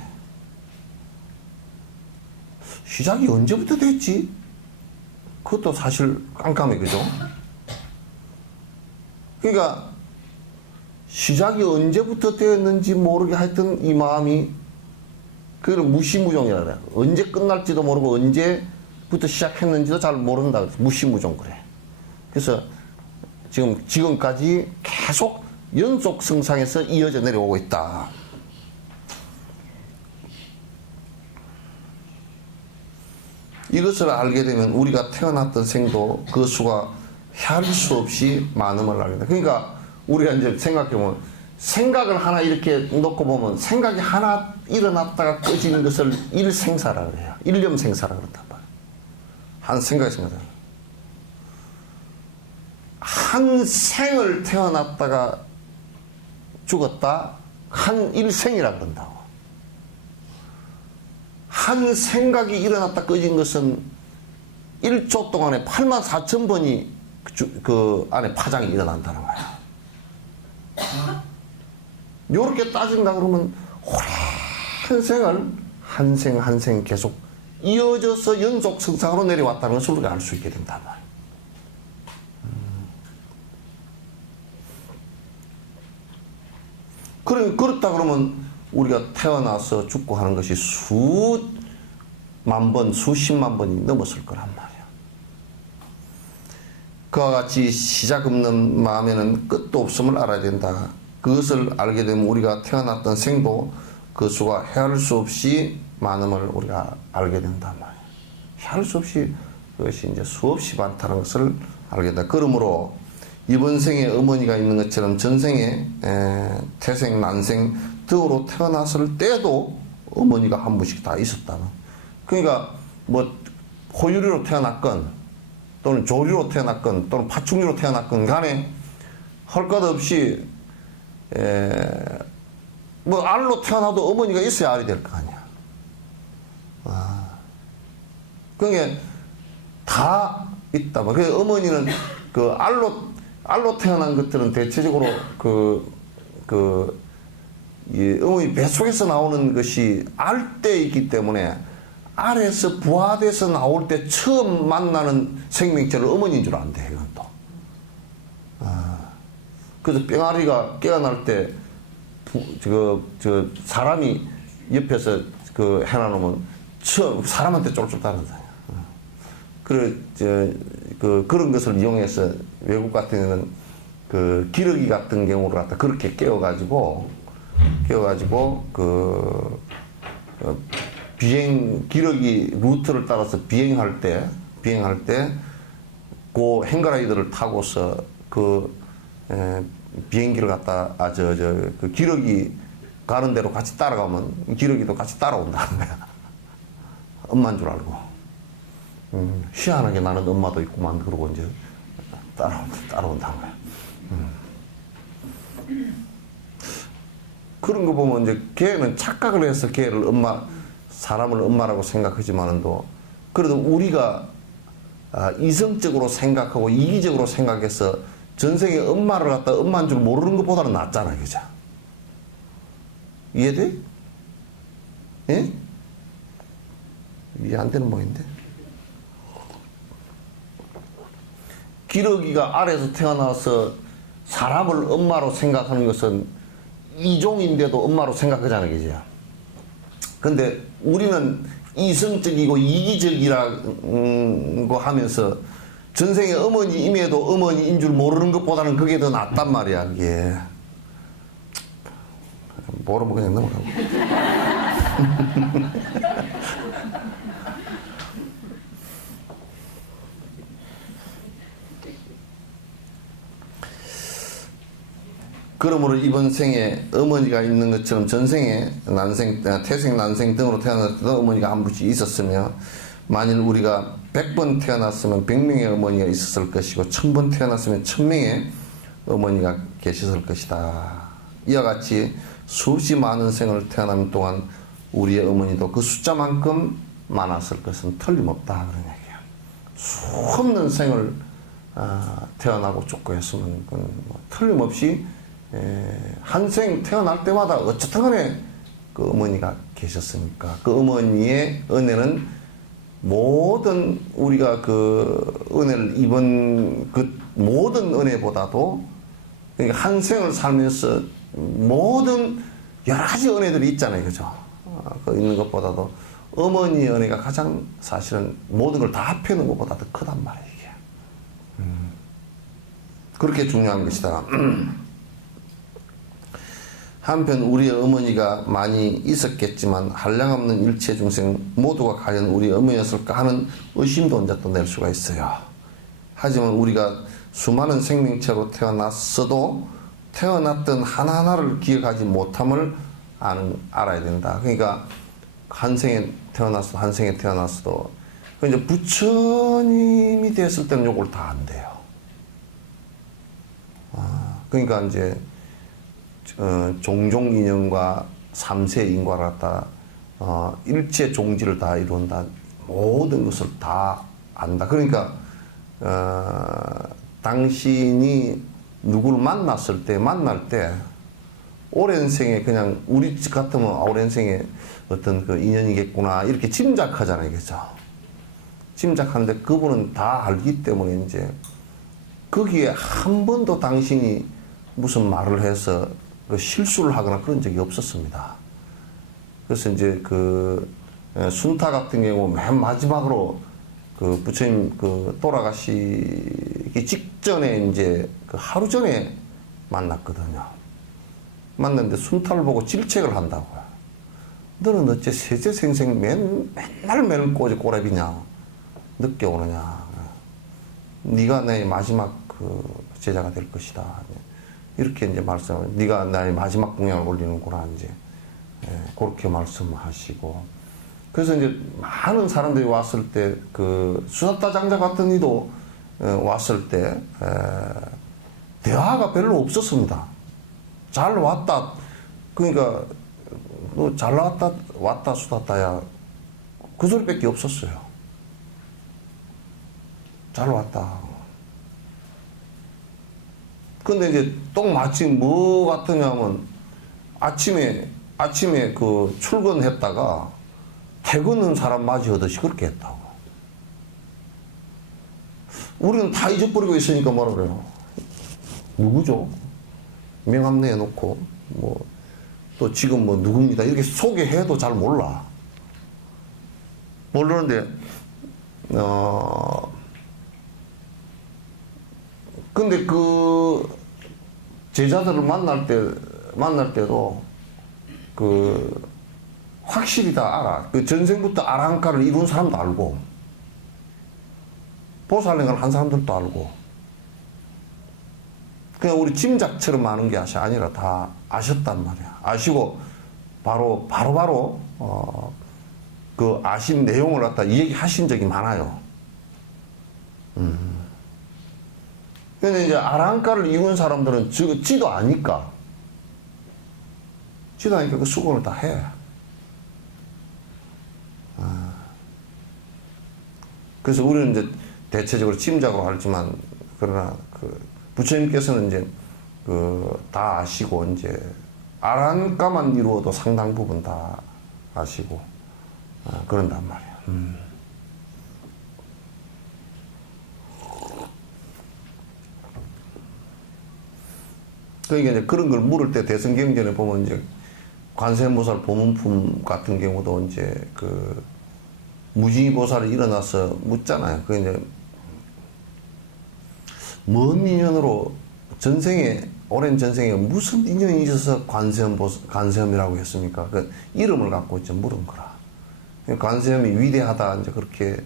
시작이 언제부터 됐지? 그것도 사실 깜깜해. 그죠? 그러니까 시작이 언제부터 되었는지 모르게 하여튼 이 마음이 그걸 무시무종이라 그래. 언제 끝날지도 모르고 언제부터 시작했는지도 잘 모른다. 무시무종 그래. 그래서 지금까지 계속 연속 성상에서 이어져 내려오고 있다. 이것을 알게 되면 우리가 태어났던 생도 그 수가 헤아릴 수 없이 많음을 알게 돼. 그러니까 우리가 이제 생각해보면 생각을 하나 이렇게 놓고 보면 생각이 하나 일어났다가 꺼지는 것을 일생사라 그래요. 일념생사라 그런단 말이에요. 한 생각이 생각나. 한 생을 태어났다가 죽었다. 한 일생이라 그런다고. 한 생각이 일어났다 꺼진 것은 1초 동안에 84,000번이 그 안에 파장이 일어난다는 거야. 요렇게 따진다 그러면 오랜 생을 한 생 계속 이어져서 연속 성상으로 내려왔다는 것을 우리가 알 수 있게 된단 말이야. 그렇다 그러면 우리가 태어나서 죽고 하는 것이 수만 번, 수십만 번이 넘었을 거란 말이야. 그와 같이 시작 없는 마음에는 끝도 없음을 알아야 된다. 그것을 알게 되면 우리가 태어났던 생도 그 수가 헤아릴 수 없이 많음을 우리가 알게 된단 말이에요. 할 수 없이 그것이 이제 수없이 많다는 것을 알게 된다. 그러므로 이번 생에 어머니가 있는 것처럼 전생에 태생, 난생 등으로 태어났을 때도 어머니가 한 분씩 다 있었다는. 그러니까 뭐 호유리로 태어났건 또는 조리로 태어났건 또는 파충류로 태어났건 간에 할 것 없이 뭐 알로 태어나도 어머니가 있어야 알이 될 거 아니야. 그게 다 있다. 그래서 어머니는 그 알로 태어난 것들은 대체적으로 이 어머니 뱃속에서 나오는 것이 알때이기 때문에 알에서 부화돼서 나올 때 처음 만나는 생명체를 어머니인 줄 안돼, 이건 또. 그래서 뿅아리가 깨어날 때, 사람이 옆에서 해놔놓으면 처음, 사람한테 쫄쫄 따른다. 그런 것을 이용해서 외국 같은 경우는 기러기 같은 경우를 갖다 그렇게 깨워가지고, 기러기 루트를 따라서 비행할 때, 그 행가라이드를 타고서 비행기를 갖다, 기러기 가는 대로 같이 따라가면 기러기도 같이 따라온다는 거야. 엄마인 줄 알고. 희한하게 나는 엄마도 있구만. 그러고 이제 따라온다는 거야. 그런 거 보면 이제 걔는 착각을 해서 걔를 사람을 엄마라고 생각하지만도 그래도 우리가 이성적으로 생각하고 이기적으로 생각해서 전생에 엄마를 갖다 엄마인 줄 모르는 것보다는 낫잖아, 그죠? 이해돼? 예? 이해 안 되는 모양인데? 기러기가 알에서 태어나서 사람을 엄마로 생각하는 것은 이종인데도 엄마로 생각하잖아요, 그죠? 근데 우리는 이성적이고 이기적이라고 하면서 전생에 어머니임에도 어머니인 줄 모르는 것보다는 그게 더 낫단 말이야, 그게. 모르면 그냥 넘어가고. 그러므로 이번 생에 어머니가 있는 것처럼 전생에 태생, 난생 등으로 태어났을 때도 어머니가 한 분씩 있었으며, 만일 우리가 100번 태어났으면 100명의 어머니가 있었을 것이고 1000번 태어났으면 1000명의 어머니가 계셨을 것이다. 이와 같이 수없이 많은 생을 태어나는 동안 우리의 어머니도 그 숫자만큼 많았을 것은 틀림없다, 그런 얘기야. 수없는 생을 태어나고 쫓고 했으면 틀림없이 한 생 태어날 때마다 어쨌든 간에 그 어머니가 계셨으니까 그 어머니의 은혜는 모든 우리가 그 은혜를 입은 그 모든 은혜보다도, 그러니까 한 생을 살면서 모든 여러 가지 은혜들이 있잖아요, 그죠? 그 있는 것보다도 어머니의 은혜가 가장 사실은 모든 걸 다 합해놓은 것보다 더 크단 말이에요, 이게. 그렇게 중요한 것이다. 한편 우리의 어머니가 많이 있었겠지만 한량없는 일체 중생 모두가 과연 우리 어머니였을까 하는 의심도 이제 또 낼 수가 있어요. 하지만 우리가 수많은 생명체로 태어났어도 태어났던 하나하나를 기억하지 못함을 알아야 된다. 그러니까 한 생에 태어났어도 이제 부처님이 됐을 때는 요걸 다 안 돼요. 그러니까 이제 종종 인연과 삼세 인과를 갖다 일체 종지를 다 이룬다. 모든 것을 다 안다. 그러니까 당신이 누구를 만날 때 오랜 생에 그냥 우리 같으면 오랜 생에 어떤 그 인연이겠구나 이렇게 짐작하잖아요, 그죠? 짐작하는데 그분은 다 알기 때문에 이제 거기에 한 번도 당신이 무슨 말을 해서 그 실수를 하거나 그런 적이 없었습니다. 그래서 이제 순타 같은 경우 맨 마지막으로 그 부처님 돌아가시기 직전에 이제 하루 전에 만났거든요. 만났는데 순타를 보고 질책을 한다고요. 너는 어째 세제생생 맨날 매일 꼬라비냐? 늦게 오느냐? 네가 나의 마지막 그 제자가 될 것이다. 이렇게 이제 말씀, 네가 나의 마지막 공약을 올리는구나, 이제. 그렇게 말씀하시고. 그래서 이제 많은 사람들이 왔을 때, 그 수사타 장자 같은 이도 왔을 때, 대화가 별로 없었습니다. 잘 왔다. 그러니까, 너 잘 왔다, 수사타야. 그 소리밖에 없었어요. 잘 왔다. 근데 이제 또 마침 뭐 같으냐면 아침에 그 출근했다가 퇴근한 사람 맞이하듯이 그렇게 했다고. 우리는 다 잊어버리고 있으니까 뭐라 그래요? 누구죠? 명함 내놓고 뭐 또 지금 뭐 누굽니다 이렇게 소개해도 잘 몰라. 모르는데 근데 그 제자들을 만날 때도 그 확실히 다 알아. 그 전생부터 아랑카를 이룬 사람도 알고 보살행을 한 사람들도 알고 그냥 우리 짐작처럼 하는 게 아니라 다 아셨단 말이야. 아시고 바로 그 아신 내용을 갖다 얘기하신 적이 많아요. 근데 이제 아랑카를 이룬 사람들은 지도 아니까 그 수고를 다 해. 그래서 우리는 이제 대체적으로 짐작으로 알지만 그러나 그 부처님께서는 이제 그 다 아시고 이제 아랑카만 이루어도 상당 부분 다 아시고 그런단 말이야. 그러니까 이제 그런 걸 물을 때 대성경전에 보면 이제 관세음보살 보문품 같은 경우도 이제 그 무지보살이 일어나서 묻잖아요. 그 이제 먼 인연으로 오랜 전생에 무슨 인연이 있어서 관세음이라고 했습니까? 그 이름을 갖고 이제 물은 거라. 관세음이 위대하다 이제 그렇게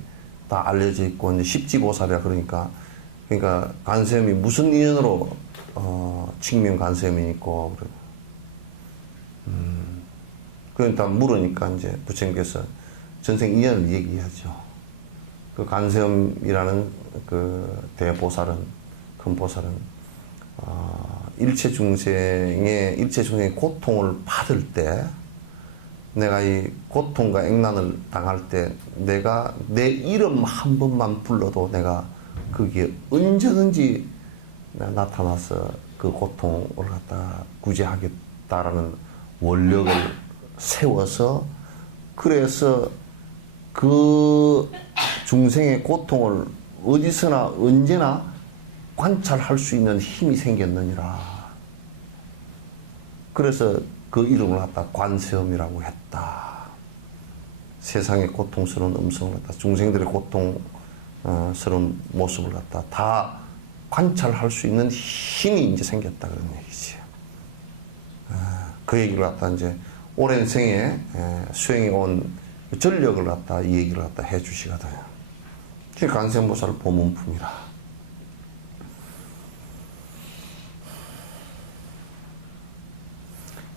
다 알려져 있고 이제 십지보살이라 그러니까 관세음이 무슨 인연으로 칭명 관세음이 있고 그러니까 물으니까 이제 부처님께서 전생 인연을 얘기하죠. 그 관세음이라는 그 대보살은 큰 보살은 일체 중생의 고통을 받을 때 내가 이 고통과 액난을 당할 때 내가 내 이름 한 번만 불러도 내가 거기에 언제든지 나타나서 그 고통을 갖다 구제하겠다라는 원력을 세워서 그래서 그 중생의 고통을 어디서나 언제나 관찰할 수 있는 힘이 생겼느니라. 그래서 그 이름을 갖다 관세음이라고 했다. 세상의 고통스러운 음성을 갖다 중생들의 고통스러운 모습을 갖다 다 관찰할 수 있는 힘이 이제 생겼다 그런 얘기지. 그 얘기를 갖다 이제 오랜 생에 수행해 온 전력을 갖다 이 얘기를 갖다 해주시거든. 그게 관세음보살 보문품이라.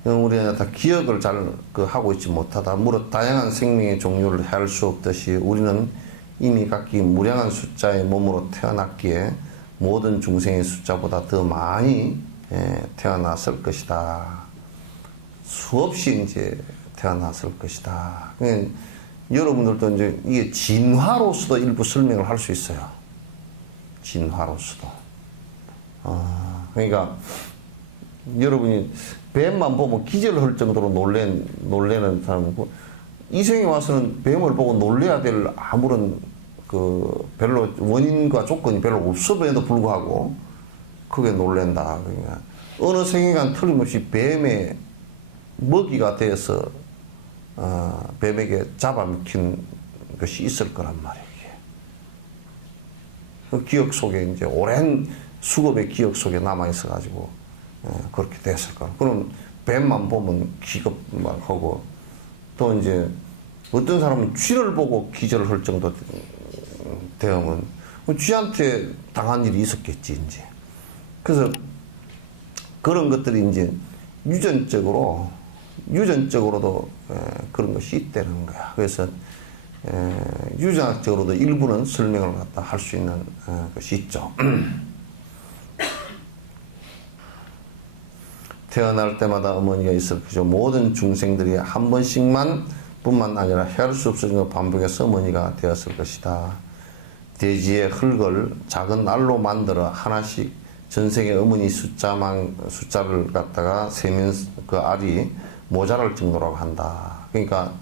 우리가 다 기억을 잘 하고 있지 못하다. 무릇 다양한 생명의 종류를 헤아릴 수 없듯이 우리는 이미 각기 무량한 숫자의 몸으로 태어났기에 모든 중생의 숫자보다 더 많이 태어났을 것이다. 수없이 이제 태어났을 것이다. 그러니까 여러분들도 이제 이게 진화로서도 일부 설명을 할 수 있어요. 진화로서도. 그러니까 여러분이 뱀만 보면 기절할 정도로 놀래는 사람이고 이 생에 와서는 뱀을 보고 놀래야 될 아무런 그 별로 원인과 조건이 별로 없어 보여도 불구하고 그게 놀랜다. 그러니까 어느 생애간 틀림없이 뱀의 먹이가 돼서 뱀에게 잡아먹힌 것이 있을 거란 말이에요. 그 기억 속에 이제 오랜 수급의 기억 속에 남아 있어가지고 그렇게 됐을 거야. 그럼 뱀만 보면 기겁 막 하고 또 이제 어떤 사람은 쥐를 보고 기절을 할 정도 되면 쥐한테 당한 일이 있었겠지 이제. 그래서 그런 것들이 이제 유전적으로도 그런 것이 있다는 거야. 그래서 유전학적으로도 일부는 설명을 갖다 할 수 있는 것이 있죠. 태어날 때마다 어머니가 있을 거죠. 모든 중생들이 한 번씩만 뿐만 아니라 헤아릴 수 없을 정도 반복해서 어머니가 되었을 것이다. 대지의 흙을 작은 알로 만들어 하나씩 전생의 어머니 숫자를 갖다가 세면 그 알이 모자랄 정도라고 한다. 그러니까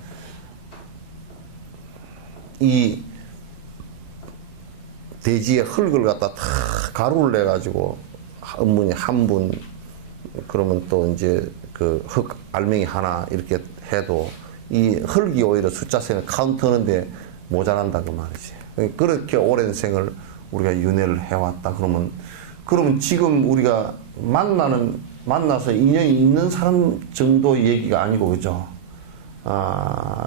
이 대지의 흙을 갖다 다 가루를 내 가지고 어머니 한 분, 그러면 또 이제 그 흙 알맹이 하나 이렇게 해도 이 흙이 오히려 숫자생을 카운트하는데 모자란다 그 말이지. 그렇게 오랜 생을 우리가 윤회를 해왔다. 그러면 지금 우리가 만나서 인연이 있는 사람 정도 얘기가 아니고, 그죠?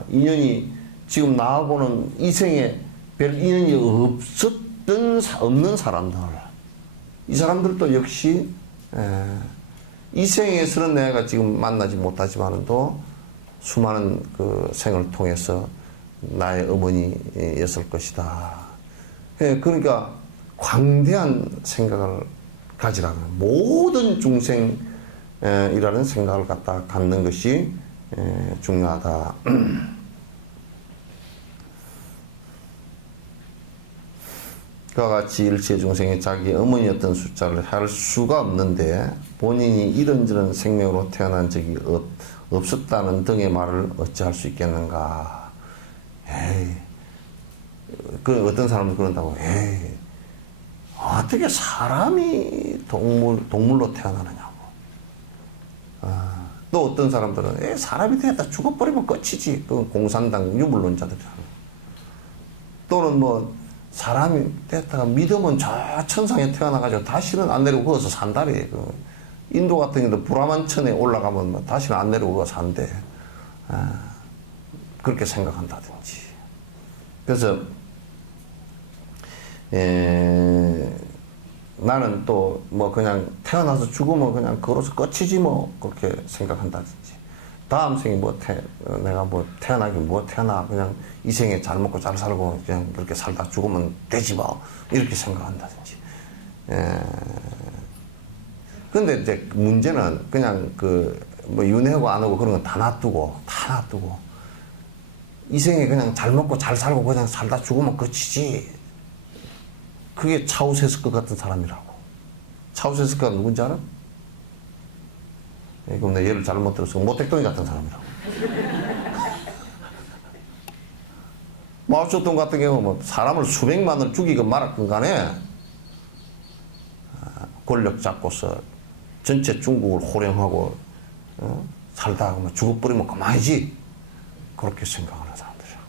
인연이 지금 나하고는 이 생에 별 인연이 없는 사람들. 이 사람들도 역시, 이 생에서는 내가 지금 만나지 못하지만도 수많은 그 생을 통해서 나의 어머니였을 것이다. 그러니까 광대한 생각을 가지라는, 모든 중생이라는 생각을 갖는 것이 중요하다. 그와 같이 일체 중생이 자기 어머니였던 숫자를 할 수가 없는데 본인이 이런저런 생명으로 태어난 적이 없었다는 등의 말을 어찌할 수 있겠는가. 어떤 사람도 그런다고. 어떻게 사람이 동물로 태어나느냐고. 또 어떤 사람들은 사람이 되었다 죽어버리면 끝이지. 그건 공산당 유물론자들이잖아. 또는 뭐 사람이 됐다가 믿으면 저 천상에 태어나가지고 다시는 안 내려오고 거기서 산다리. 인도 같은 경우도 브라만천에 올라가면 뭐 다시는 안 내려오고 산대. 그렇게 생각한다든지. 그래서 나는 또 뭐 그냥 태어나서 죽으면 그냥 그로서 끝이지 뭐 그렇게 생각한다든지. 다음 생에 내가 뭐 태어나긴 뭐 태어나. 그냥 이 생에 잘 먹고 잘 살고 그냥 그렇게 살다 죽으면 되지 뭐. 이렇게 생각한다든지. 근데 이제 문제는 그냥 뭐 윤회하고 안 하고 그런 건 다 놔두고 이 생에 그냥 잘 먹고 잘 살고 그냥 살다 죽으면 끝이지. 그게 차우세스크 같은 사람이라고. 차우세스크가 누군지 알아? 그럼 내가 예를 잘못 들어서 모택동이 같은 사람이라고. 마오쩌둥 같은 경우 뭐 사람을 수백만을 죽이건 말았건 간에 권력 잡고서 전체 중국을 호령하고 살다가 뭐 죽어버리면 그만이지. 그렇게 생각하는 사람들이라고.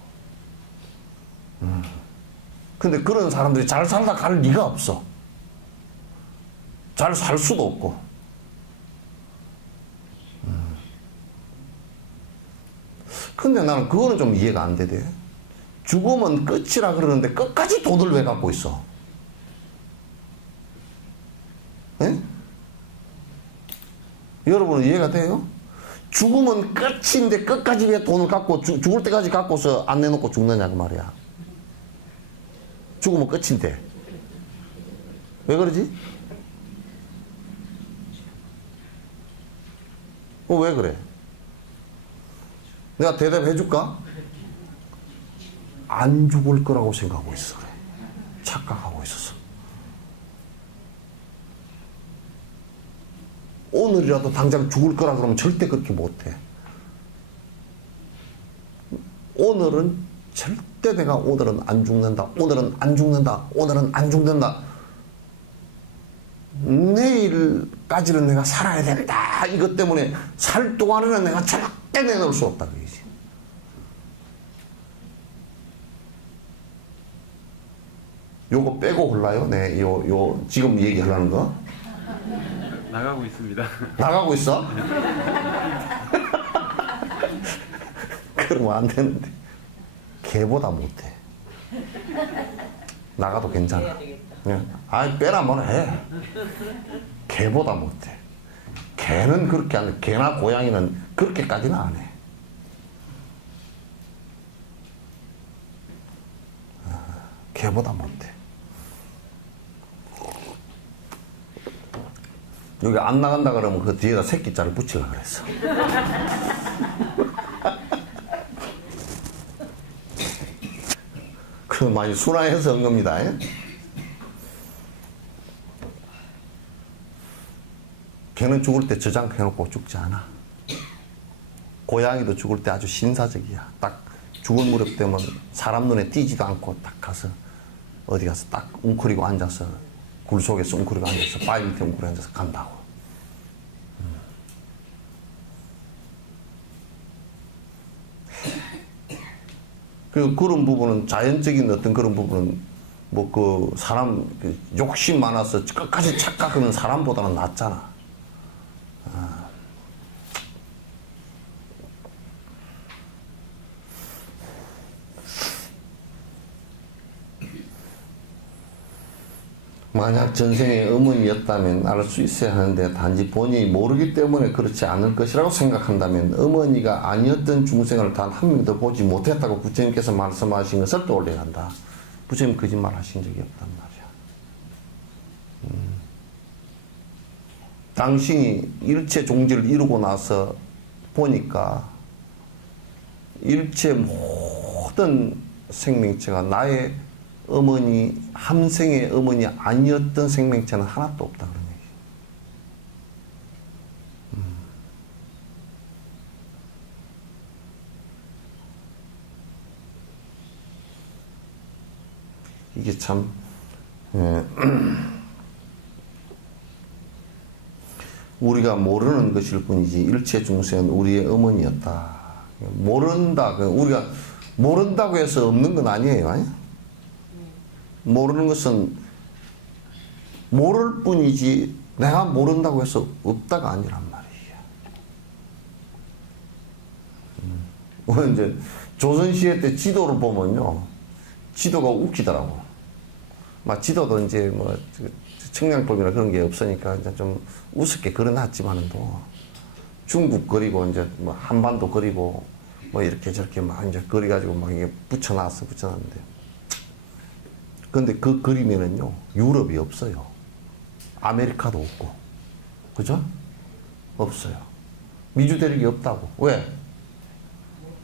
근데 그런 사람들이 잘 살다 갈 리가 없어. 잘 살 수도 없고. 근데 나는 그거는 좀 이해가 안 되대. 죽으면 끝이라 그러는데 끝까지 돈을 왜 갖고 있어? 예? 여러분은 이해가 돼요? 죽으면 끝인데 끝까지 왜 돈을 갖고 죽을 때까지 갖고서 안 내놓고 죽느냐 그 말이야. 죽으면 끝인데 왜 그러지? 왜 그래? 내가 대답해 줄까? 안 죽을 거라고 생각하고 있어. 그래. 착각하고 있었어. 오늘이라도 당장 죽을 거라 그러면 절대 그렇게 못해. 오늘은 절대 내가 오늘은 안 죽는다. 오늘은 안 죽는다. 오늘은 안 죽는다. 내일까지는 내가 살아야 된다. 이것 때문에 살 동안에는 내가 절대 내놓을 수 없다. 그러지. 요거 빼고 골라요? 네, 지금 얘기하려는 거? 나가고 있습니다. 나가고 있어? 그러면 안 되는데. 개보다 못해. 나가도 괜찮아. 아이, 빼라 뭐라 해. 개보다 못해. 개는 그렇게 안 해. 개나 고양이는 그렇게까지는 안 해. 개보다 못해. 여기 안 나간다 그러면 그 뒤에다 새끼자를 붙이려고 그랬어. 그 많이 순화해서 한 겁니다. 개는 죽을 때 저장해놓고 죽지 않아. 고양이도 죽을 때 아주 신사적이야. 딱 죽을 무렵 되면 사람 눈에 띄지도 않고 딱 가서 어디 가서 딱 웅크리고 앉아서 굴 속에서 웅크리고 앉아서 바위 밑에 웅크리고 앉아서 간다고. 그런 부분은 자연적인 어떤 그런 부분은 뭐 그 사람 욕심 많아서 끝까지 착각하는 사람보다는 낫잖아. 만약 전생에 어머니였다면 알 수 있어야 하는데 단지 본인이 모르기 때문에 그렇지 않을 것이라고 생각한다면 어머니가 아니었던 중생을 단 한 명도 보지 못했다고 부처님께서 말씀하신 것을 떠올려야 한다. 부처님 거짓말 하신 적이 없단 말이야. 당신이 일체 종지를 이루고 나서 보니까 일체 모든 생명체가 나의 어머니, 함생의 어머니 아니었던 생명체는 하나도 없다 그런 얘기. 이게 참 우리가 모르는 것일 뿐이지 일체 중생은 우리의 어머니였다. 모른다. 우리가 모른다고 해서 없는 건 아니에요. 아니? 모르는 것은 모를 뿐이지 내가 모른다고 해서 없다가 아니란 말이에요. 이제 조선시대 때 지도를 보면요, 지도가 웃기더라고. 막 지도도 이제 뭐 측량법이나 그런 게 없으니까 이제 좀 우습게 그려놨지만도 중국 그리고 이제 뭐 한반도 그리고 뭐 이렇게 저렇게 막 이제 그려가지고 막 이게 붙여놨는데. 근데 그 그림에는요, 유럽이 없어요. 아메리카도 없고. 그죠? 없어요. 미주 대륙이 없다고. 왜?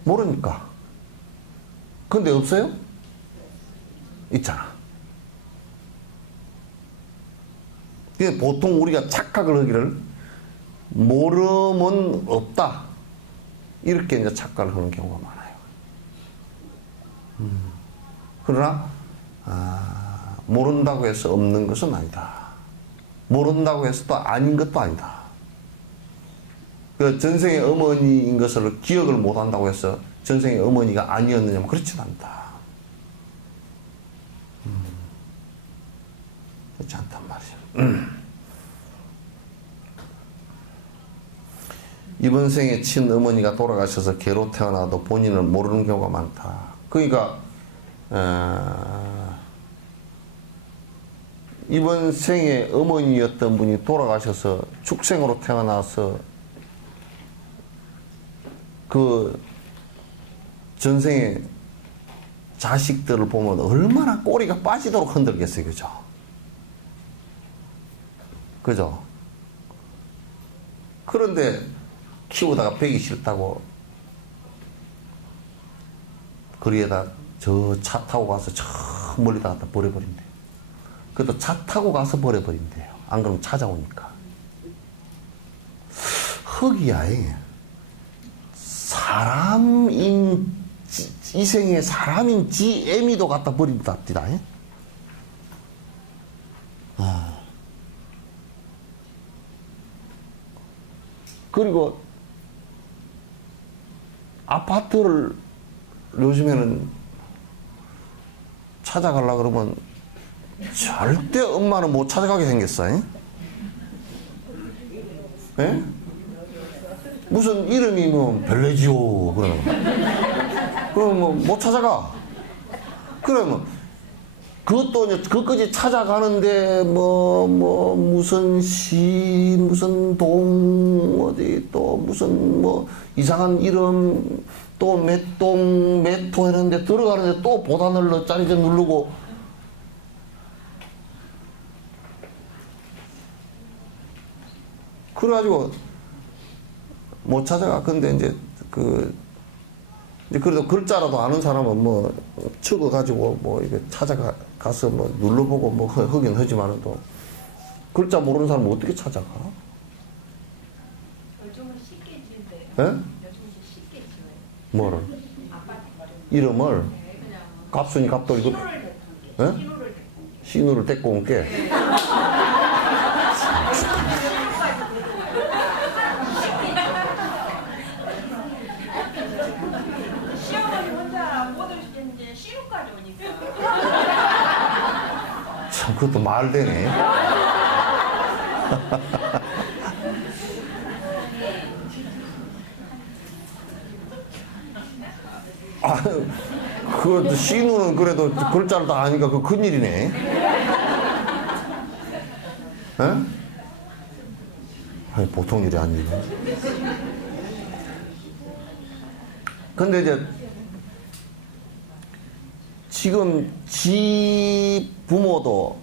모르니까. 근데 없어요? 있잖아. 보통 우리가 착각을 하기를 모르면 없다. 이렇게 이제 착각을 하는 경우가 많아요. 그러나 모른다고 해서 없는 것은 아니다. 모른다고 해서 또 아닌 것도 아니다. 그 전생의 어머니인 것을 기억을 못한다고 해서 전생의 어머니가 아니었느냐, 그렇지는 않다. 그렇지 않단 말이야. 이번 생에 친어머니가 돌아가셔서 개로 태어나도 본인을 모르는 경우가 많다. 그러니까 이번 생에 어머니였던 분이 돌아가셔서 축생으로 태어나서 그 전생에 자식들을 보면 얼마나 꼬리가 빠지도록 흔들겠어요. 그죠? 그죠? 그런데 키우다가 배기 싫다고 거리에다 저 차 타고 가서 저 멀리다 갖다 버려버린대. 그래도 차 타고 가서 버려버린대요. 안 그러면 찾아오니까. 흙이야. 사람인, 이생에 사람인지 애미도 갖다 버린답니다. 그리고 아파트를 요즘에는 찾아가려고 그러면 절대 엄마는 못 찾아가게 생겼어. 예? 무슨 이름이 뭐 별내지요 그러는 거야. 그럼 뭐 못 찾아가. 그러면 그것도 이제 그까지 찾아가는데 뭐 무슨 시 무슨 동 어디 또 무슨 뭐 이상한 이름 또 몇동 몇호 했는데 들어가는데 또 보다 눌러 짜리 좀 누르고 그래가지고 못 찾아가. 근데 이제 그래도 글자라도 아는 사람은 뭐 적어가지고 뭐 이게 찾아가서 뭐 눌러보고 뭐 하긴 하지만은 또 글자 모르는 사람은 어떻게 찾아가? 요즘은 쉽게 지은데. 예? 요즘은 쉽게 지어요. 뭐를? 아파트 이름을 네, 그냥 갑순이 갑돌이 그 신호를 대고 예? 신호를 대고 신우를 데리고 온 게. 시어머니 혼자 못 오시겠는데 신호까지 오니까 참 그것도 말 되네. 아, 그것도 신우는 그래도 글자를 다 아니까 그 큰일이네. 에? 아니, 보통 일이 아니네. 근데 이제 지금 지 부모도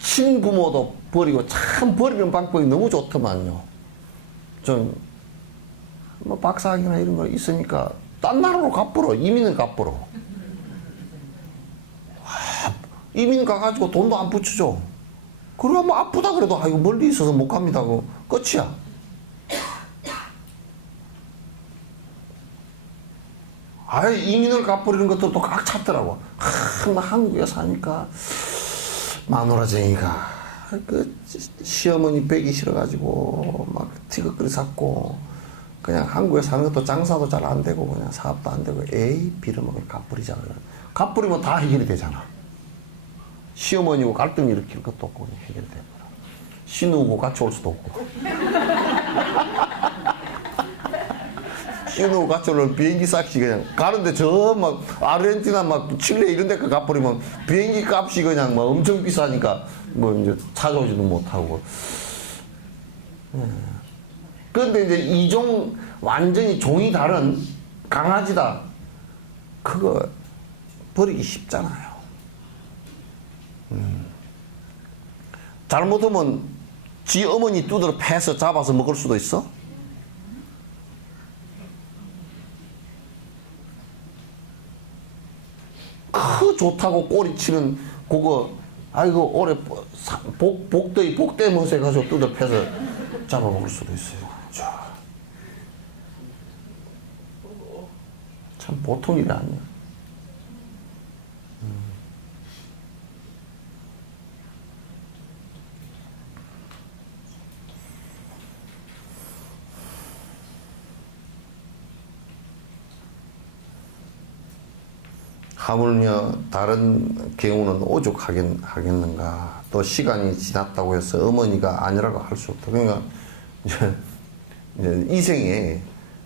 친부모도 버리고 참 버리는 방법이 너무 좋더만요. 좀 뭐 박사학위나 이런 거 있으니까 딴 나라로 가버려. 이민을 가버려. 이민 가가지고 돈도 안 붙여줘. 그러면 뭐 아프다 그래도 이거 멀리 있어서 못 갑니다. 그 끝이야. 아예 이민을 가버리는 것도 각 찾더라고. 나 한국에 사니까 마누라쟁이가 그 시어머니 뵈기 싫어가지고 막 티격거리 샀고 그냥 한국에 사는 것도 장사도 잘 안 되고 그냥 사업도 안 되고 에이 빌어먹을 갚부리자 그래. 갚부리면 다 해결이 되잖아. 시어머니고 갈등 일으킬 것도 없고 그냥 해결이 되고 신우고 같이 올 수도 없고 신우고 같이 오면 비행기 싹시 그냥 가는데 저 막 아르헨티나 막 칠레 이런 데까지 가버리면 비행기 값이 그냥 막 엄청 비싸니까 뭐 이제 찾아오지도 못하고. 그런데 이제 이종 완전히 종이 다른 강아지다. 그거 버리기 쉽잖아요. 잘못하면 지 어머니 두드러 패서 잡아서 먹을 수도 있어. 그 좋다고 꼬리치는 그거 아이고 올해 복대 못해 해가지고 두드러 패서 잡아먹을 수도 있어요. 참 보통 일이 아니야. 하물며 다른 경우는 오죽하겠는가. 또 시간이 지났다고 해서 어머니가 아니라고 할 수 없다. 그러니까 이제 이 생에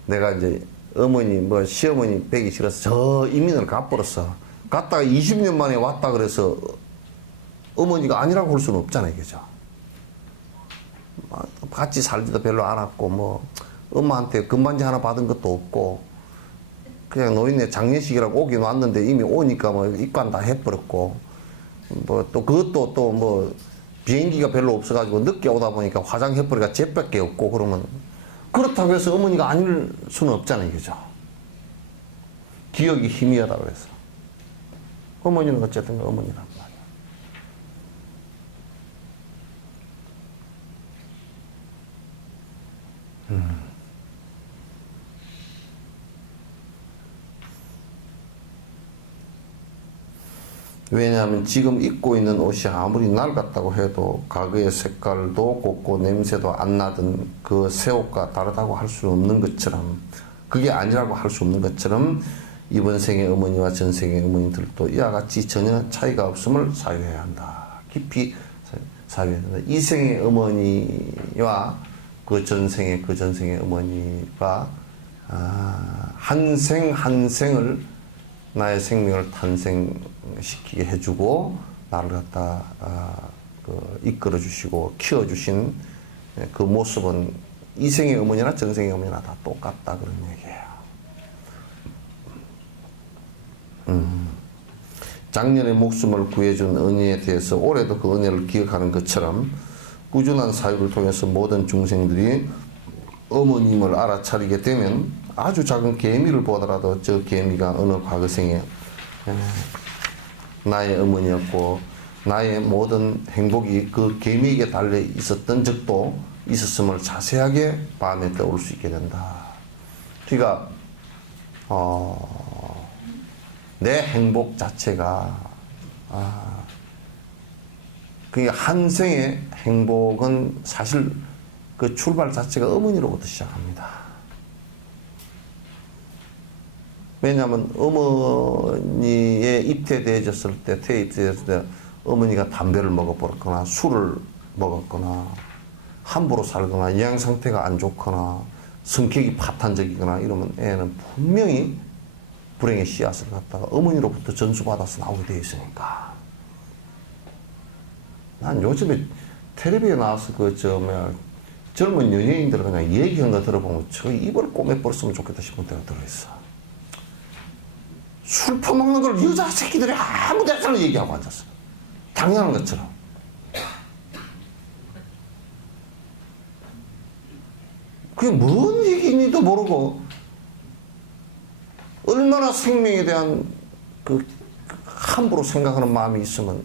내가 이제 어머니 뭐 시어머니 뵈기 싫어서 저 이민을 가버렸어. 갔다가 20년 만에 왔다 그래서 어머니가 아니라고 할 수는 없잖아요, 그죠? 같이 살지도 별로 않았고 뭐 엄마한테 금반지 하나 받은 것도 없고 그냥 노인네 장례식이라고 오긴 왔는데 이미 오니까 뭐 입관 다 해버렸고 뭐 또 그것도 또 뭐 비행기가 별로 없어가지고 늦게 오다 보니까 화장해버리니까 jet밖에 없고 그러면 그렇다고 해서 어머니가 아닐 수는 없잖아요, 그죠? 기억이 희미하다고 해서 어머니는 어쨌든 어머니란 말이야. 왜냐하면 지금 입고 있는 옷이 아무리 낡았다고 해도 가구의 색깔도 곱고 냄새도 안 나던 그 새 옷과 다르다고 할 수 없는 것처럼 그게 아니라고 할 수 없는 것처럼 이번 생의 어머니와 전 생의 어머니들도 이와 같이 전혀 차이가 없음을 사유해야 한다. 깊이 사유해야 한다. 이 생의 어머니와 그 전생의 어머니가 한 생 한 생을 나의 생명을 탄생시키게 해주고 나를 갖다 이끌어 주시고 키워 주신 그 모습은 이생의 어머니나 전생의 어머니나 다 똑같다 그런 얘기예요. 작년에 목숨을 구해준 은혜에 대해서 올해도 그 은혜를 기억하는 것처럼 꾸준한 사유를 통해서 모든 중생들이 어머님을 알아차리게 되면 아주 작은 개미를 보더라도 저 개미가 어느 과거생에 나의 어머니였고 나의 모든 행복이 그 개미에게 달려 있었던 적도 있었음을 자세하게 밤에 떠올 수 있게 된다. 그러니까 내 행복 자체가 그러니까 한 생의 행복은 사실 그 출발 자체가 어머니로부터 시작합니다. 왜냐하면 어머니에 입퇴되어졌을 때, 퇴입되었을 때 어머니가 담배를 먹어버렸거나 술을 먹었거나 함부로 살거나 영양 상태가 안 좋거나 성격이 파탄적이거나 이러면 애는 분명히 불행의 씨앗을 갖다가 어머니로부터 전수받아서 나오게 되어 있으니까. 난 요즘에 텔레비에 나와서 젊은 연예인들 그냥 얘기한 거 들어보면 저 입을 꼬매버렸으면 좋겠다 싶은 때가 들어있어. 술 퍼먹는 걸 여자 새끼들이 아무 데서나 얘기하고 앉았어. 당연한 것처럼. 그게 뭔 얘기인지도 모르고 얼마나 생명에 대한 함부로 생각하는 마음이 있으면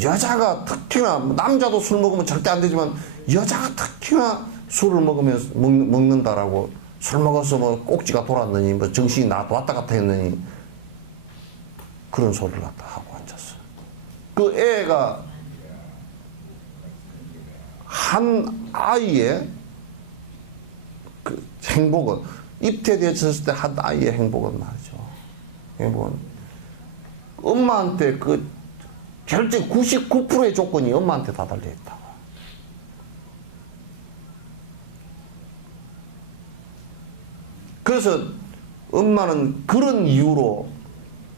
여자가 특히나 남자도 술 먹으면 절대 안 되지만 여자가 특히나 술을 먹는다라고 술 먹어서 꼭지가 돌았느니 정신이 왔다 갔다 했느니 그런 소리를 갖다 하고 앉았어. 그 애가 한 아이의 그 행복은 입퇴되었을 때 한 아이의 행복은 말이죠. 행복은 엄마한테 결제 99%의 조건이 엄마한테 다 달려있다. 그래서 엄마는 그런 이유로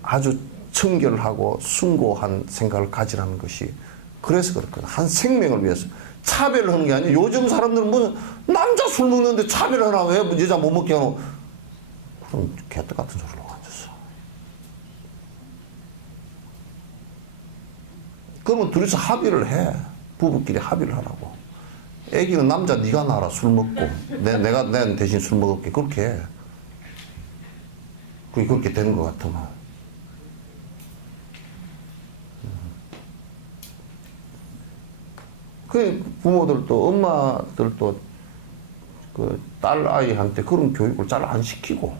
아주 청결하고 숭고한 생각을 가지라는 것이 그래서 그렇거든. 한 생명을 위해서 차별을 하는 게 아니야. 요즘 사람들은 무슨 남자 술 먹는데 차별을 하나 왜 여자 못 먹게 하노? 그럼 개떡 같은 소리를 하고 앉았어. 그러면 둘이서 합의를 해. 부부끼리 합의를 하라고. 애기는 남자 네가 낳아라. 술 먹고 내가 대신 술 먹을게. 그렇게 해. 그게 그렇게 되는 것 같으면. 그 부모들도 엄마들도 그 딸 아이한테 그런 교육을 잘 안 시키고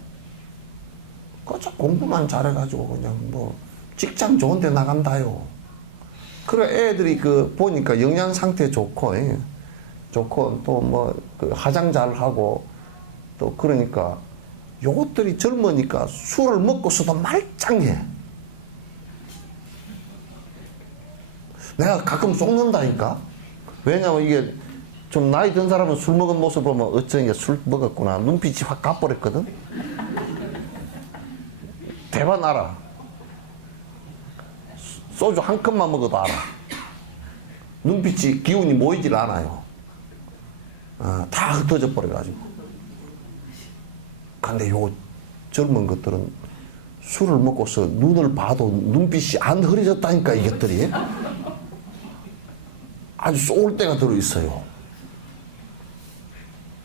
그저 공부만 잘해가지고 그냥 직장 좋은 데 나간다요. 그래 애들이 보니까 영양 상태 좋고 또 화장 잘하고 또 그러니까 요것들이 젊으니까 술을 먹고서도 말짱해. 내가 가끔 속는다니까. 왜냐면 이게 좀 나이 든 사람은 술 먹은 모습 보면 어쩌니까 술 먹었구나. 눈빛이 확 가버렸거든. 대박 알아. 소주 한 컵만 먹어도 알아. 눈빛이 기운이 모이질 않아요. 다 흩어져 버려가지고. 근데 요 젊은 것들은 술을 먹고서 눈을 봐도 눈빛이 안 흐려졌다니까 이것들이. 아주 쏠 때가 들어있어요.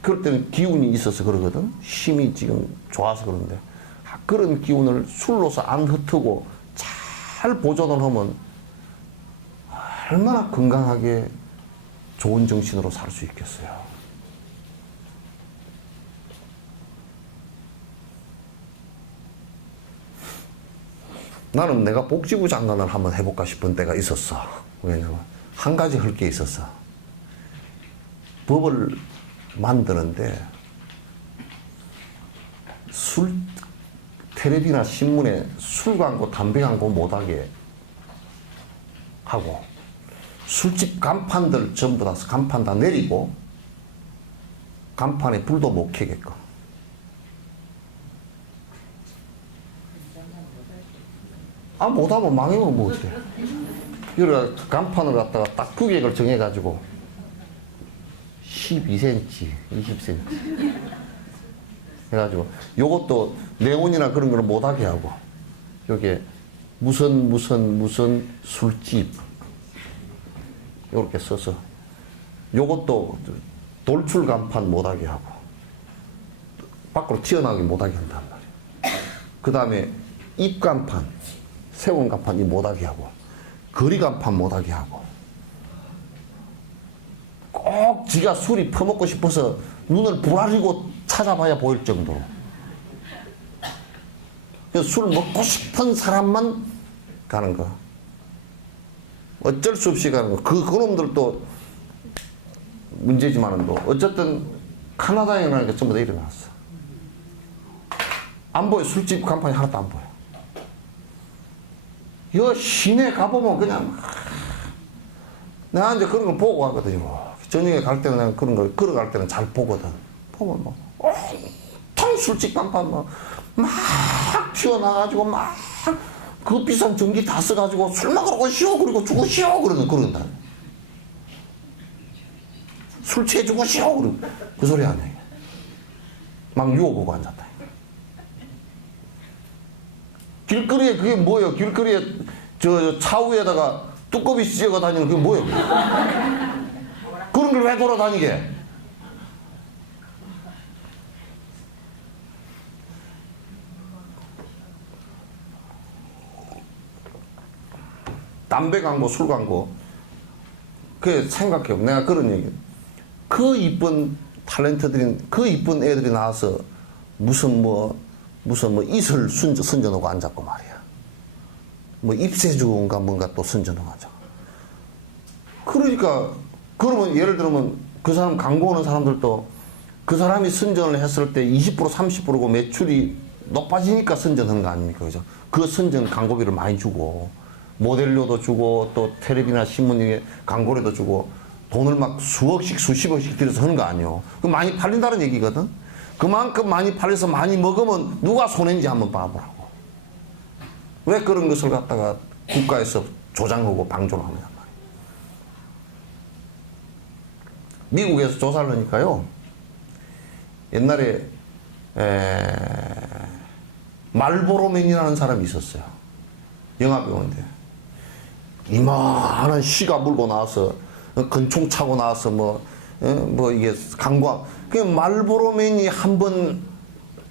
그럴 때는 기운이 있어서 그러거든. 힘이 지금 좋아서 그런데 그런 기운을 술로서 안 흩트고 잘 보존을 하면 얼마나 건강하게 좋은 정신으로 살 수 있겠어요. 나는 내가 복지부 장관을 한번 해볼까 싶은 때가 있었어. 왜냐면 한 가지 할 게 있었어. 법을 만드는데 텔레비나 신문에 술 광고, 담배 광고 못하게 하고 술집 간판들 전부 다 간판 다 내리고 간판에 불도 못 켜게끔. 못하면 망해면 뭐 어때? 이래 간판을 갖다가 딱 규격을 정해가지고 12cm, 20cm 해가지고 요것도 네온이나 그런 걸 못하게 하고 요게 무슨 술집 요렇게 써서 요것도 돌출 간판 못하게 하고 밖으로 튀어나오게 못하게 한단 말이에요. 그 다음에 입간판, 세운 간판 이 못하게 하고 거리 간판 못하게 하고 꼭 지가 술이 퍼먹고 싶어서 눈을 부라리고 찾아봐야 보일 정도로. 그래서 술 먹고 싶은 사람만 가는 거. 어쩔 수 없이 가는 거. 그놈들도 문제지만은 또 어쨌든 카나다에는 게 전부 다 일어났어. 안 보여. 술집 간판이 하나도 안 보여. 이 시내 가보면 그냥 내가 이제 그런 걸 보고 가거든요. 저녁에 갈 때는 그냥 그런 걸 걸어갈 때는 잘 보거든. 보면 뭐 온통 술집 간판 막 튀어나가지고 막 그 비싼 전기 다 써가지고 술 먹으러 오시오 그리고 죽으시오 그런다. 술 취해 죽으시오 그리고 그 소리 안 해. 막 유혹하고 앉았다. 길거리에 그게 뭐예요? 길거리에 저 차후에다가 뚜껑이 씌어가 다니는 그게 뭐예요? 그런 걸 왜 돌아다니게? 담배 광고, 술 광고. 그 생각해요. 내가 그런 얘기. 그 이쁜 탤런트들인 그 이쁜 애들이 나와서 무슨 이슬 선전하고 앉았고 말이야. 뭐 입세주인가 뭔가 또 선전하고 앉아. 그러니까 그러면 예를 들면 그 사람 광고 오는 사람들도 그 사람이 선전을 했을 때 20% 30%고 매출이 높아지니까 선전하는 거 아닙니까? 그죠? 그 선전 광고비를 많이 주고 모델료도 주고 또 텔레비나 신문에 광고료도 주고 돈을 막 수억씩 수십억씩 들여서 하는 거 아니에요. 그 많이 팔린다는 얘기거든. 그만큼 많이 팔려서 많이 먹으면 누가 손해인지 한번 봐보라고. 왜 그런 것을 갖다가 국가에서 조장하고 방조를 하느냐 말이에요. 미국에서 조사를 하니까요. 옛날에 말보로맨이라는 사람이 있었어요. 영화배우인데 이만한 시가 물고 나와서 건총 차고 나와서 이게 광고 그 말보로맨이 한번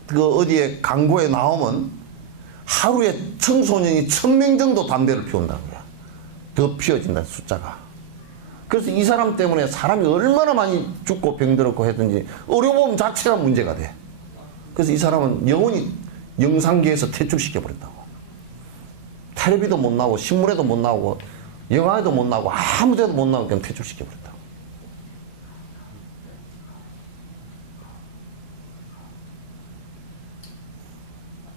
그 어디에 광고에 나오면 하루에 청소년이 1000명 정도 담배를 피운다고요. 더 피워진다 숫자가. 그래서 이 사람 때문에 사람이 얼마나 많이 죽고 병들었고 했든지 의료보험 자체가 문제가 돼. 그래서 이 사람은 영원히 영상계에서 퇴출시켜버렸다고. 텔레비도 못 나오고 신문에도 못 나오고 영화에도 못 나오고 아무 데도 못 나오고 그냥 퇴출시켜버렸다고.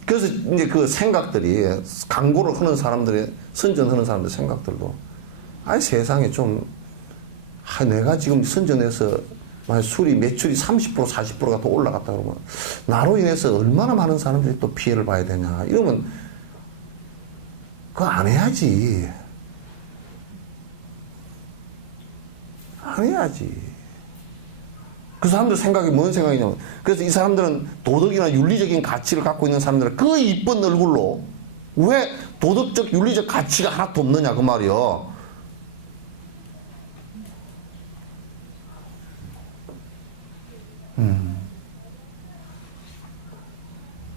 그래서 이제 그 생각들이 광고를 하는 사람들이 선전하는 사람들 생각들도 세상에 좀 내가 지금 선전해서 만약 술이 매출이 30% 40%가 더 올라갔다 그러면 나로 인해서 얼마나 많은 사람들이 또 피해를 봐야 되냐 이러면 그거 안 해야지. 안 해야지. 그 사람들 생각이 뭔 생각이냐면 그래서 이 사람들은 도덕이나 윤리적인 가치를 갖고 있는 사람들은 그 이쁜 얼굴로 왜 도덕적 윤리적 가치가 하나도 없느냐 그 말이요.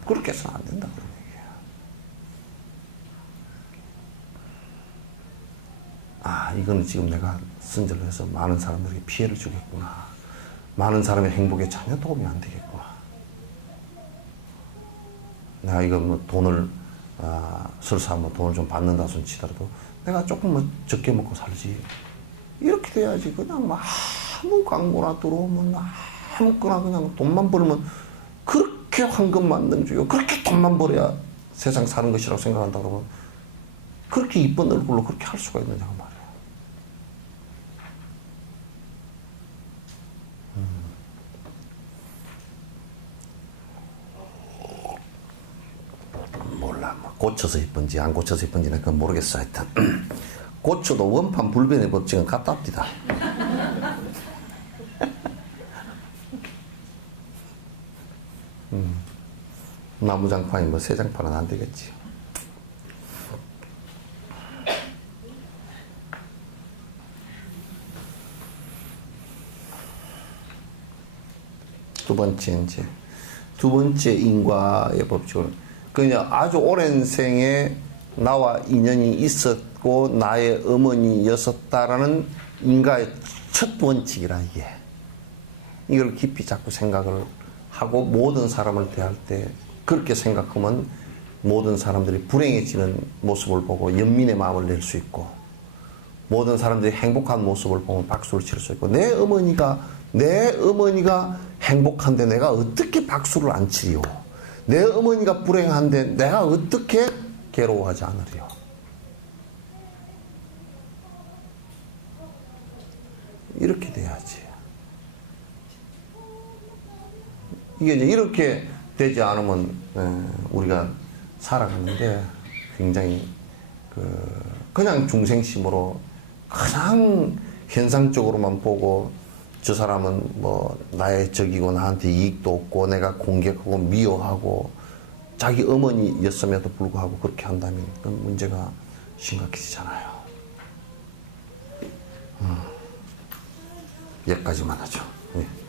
그렇게 해서는 안 된다 그런 얘기야. 이거는 지금 내가 선전을 해서 많은 사람들에게 피해를 주겠구나. 많은 사람의 행복에 전혀 도움이 안 되겠구나. 내가 이거 돈을 설사 돈을 좀 받는다 손 치더라도 내가 조금 적게 먹고 살지. 이렇게 돼야지. 그냥 아무 광고나 들어오면 아무거나 그냥 돈만 벌면 그렇게 황금 만능주의고 그렇게 돈만 벌어야 세상 사는 것이라고 생각한다 그러면 그렇게 이쁜 얼굴로 그렇게 할 수가 있느냐고 말이야. 고쳐서 이쁜지 안 고쳐서 이쁜지는 그건 모르겠어. 하여튼 고쳐도 원판 불변의 법칙은 같답니다. 나무장판이 뭐 새장판은 안 되겠지. 두 번째 인과의 법칙은 그냥 아주 오랜 생에 나와 인연이 있었고 나의 어머니였었다라는 인과의 첫 원칙이라 이게. 이걸 깊이 자꾸 생각을 하고 모든 사람을 대할 때 그렇게 생각하면 모든 사람들이 불행해지는 모습을 보고 연민의 마음을 낼 수 있고 모든 사람들이 행복한 모습을 보면 박수를 칠 수 있고 내 어머니가 행복한데 내가 어떻게 박수를 안 치리요? 내 어머니가 불행한데 내가 어떻게 괴로워하지 않으리요? 이렇게 돼야지. 이게 이제 이렇게 되지 않으면 우리가 살아가는데 굉장히 그냥 중생심으로 그냥 현상적으로만 보고 저 사람은 뭐 나의 적이고 나한테 이익도 없고 내가 공격하고 미워하고 자기 어머니였음에도 불구하고 그렇게 한다면 그건 문제가 심각해지잖아요. 여기까지만 하죠. 예.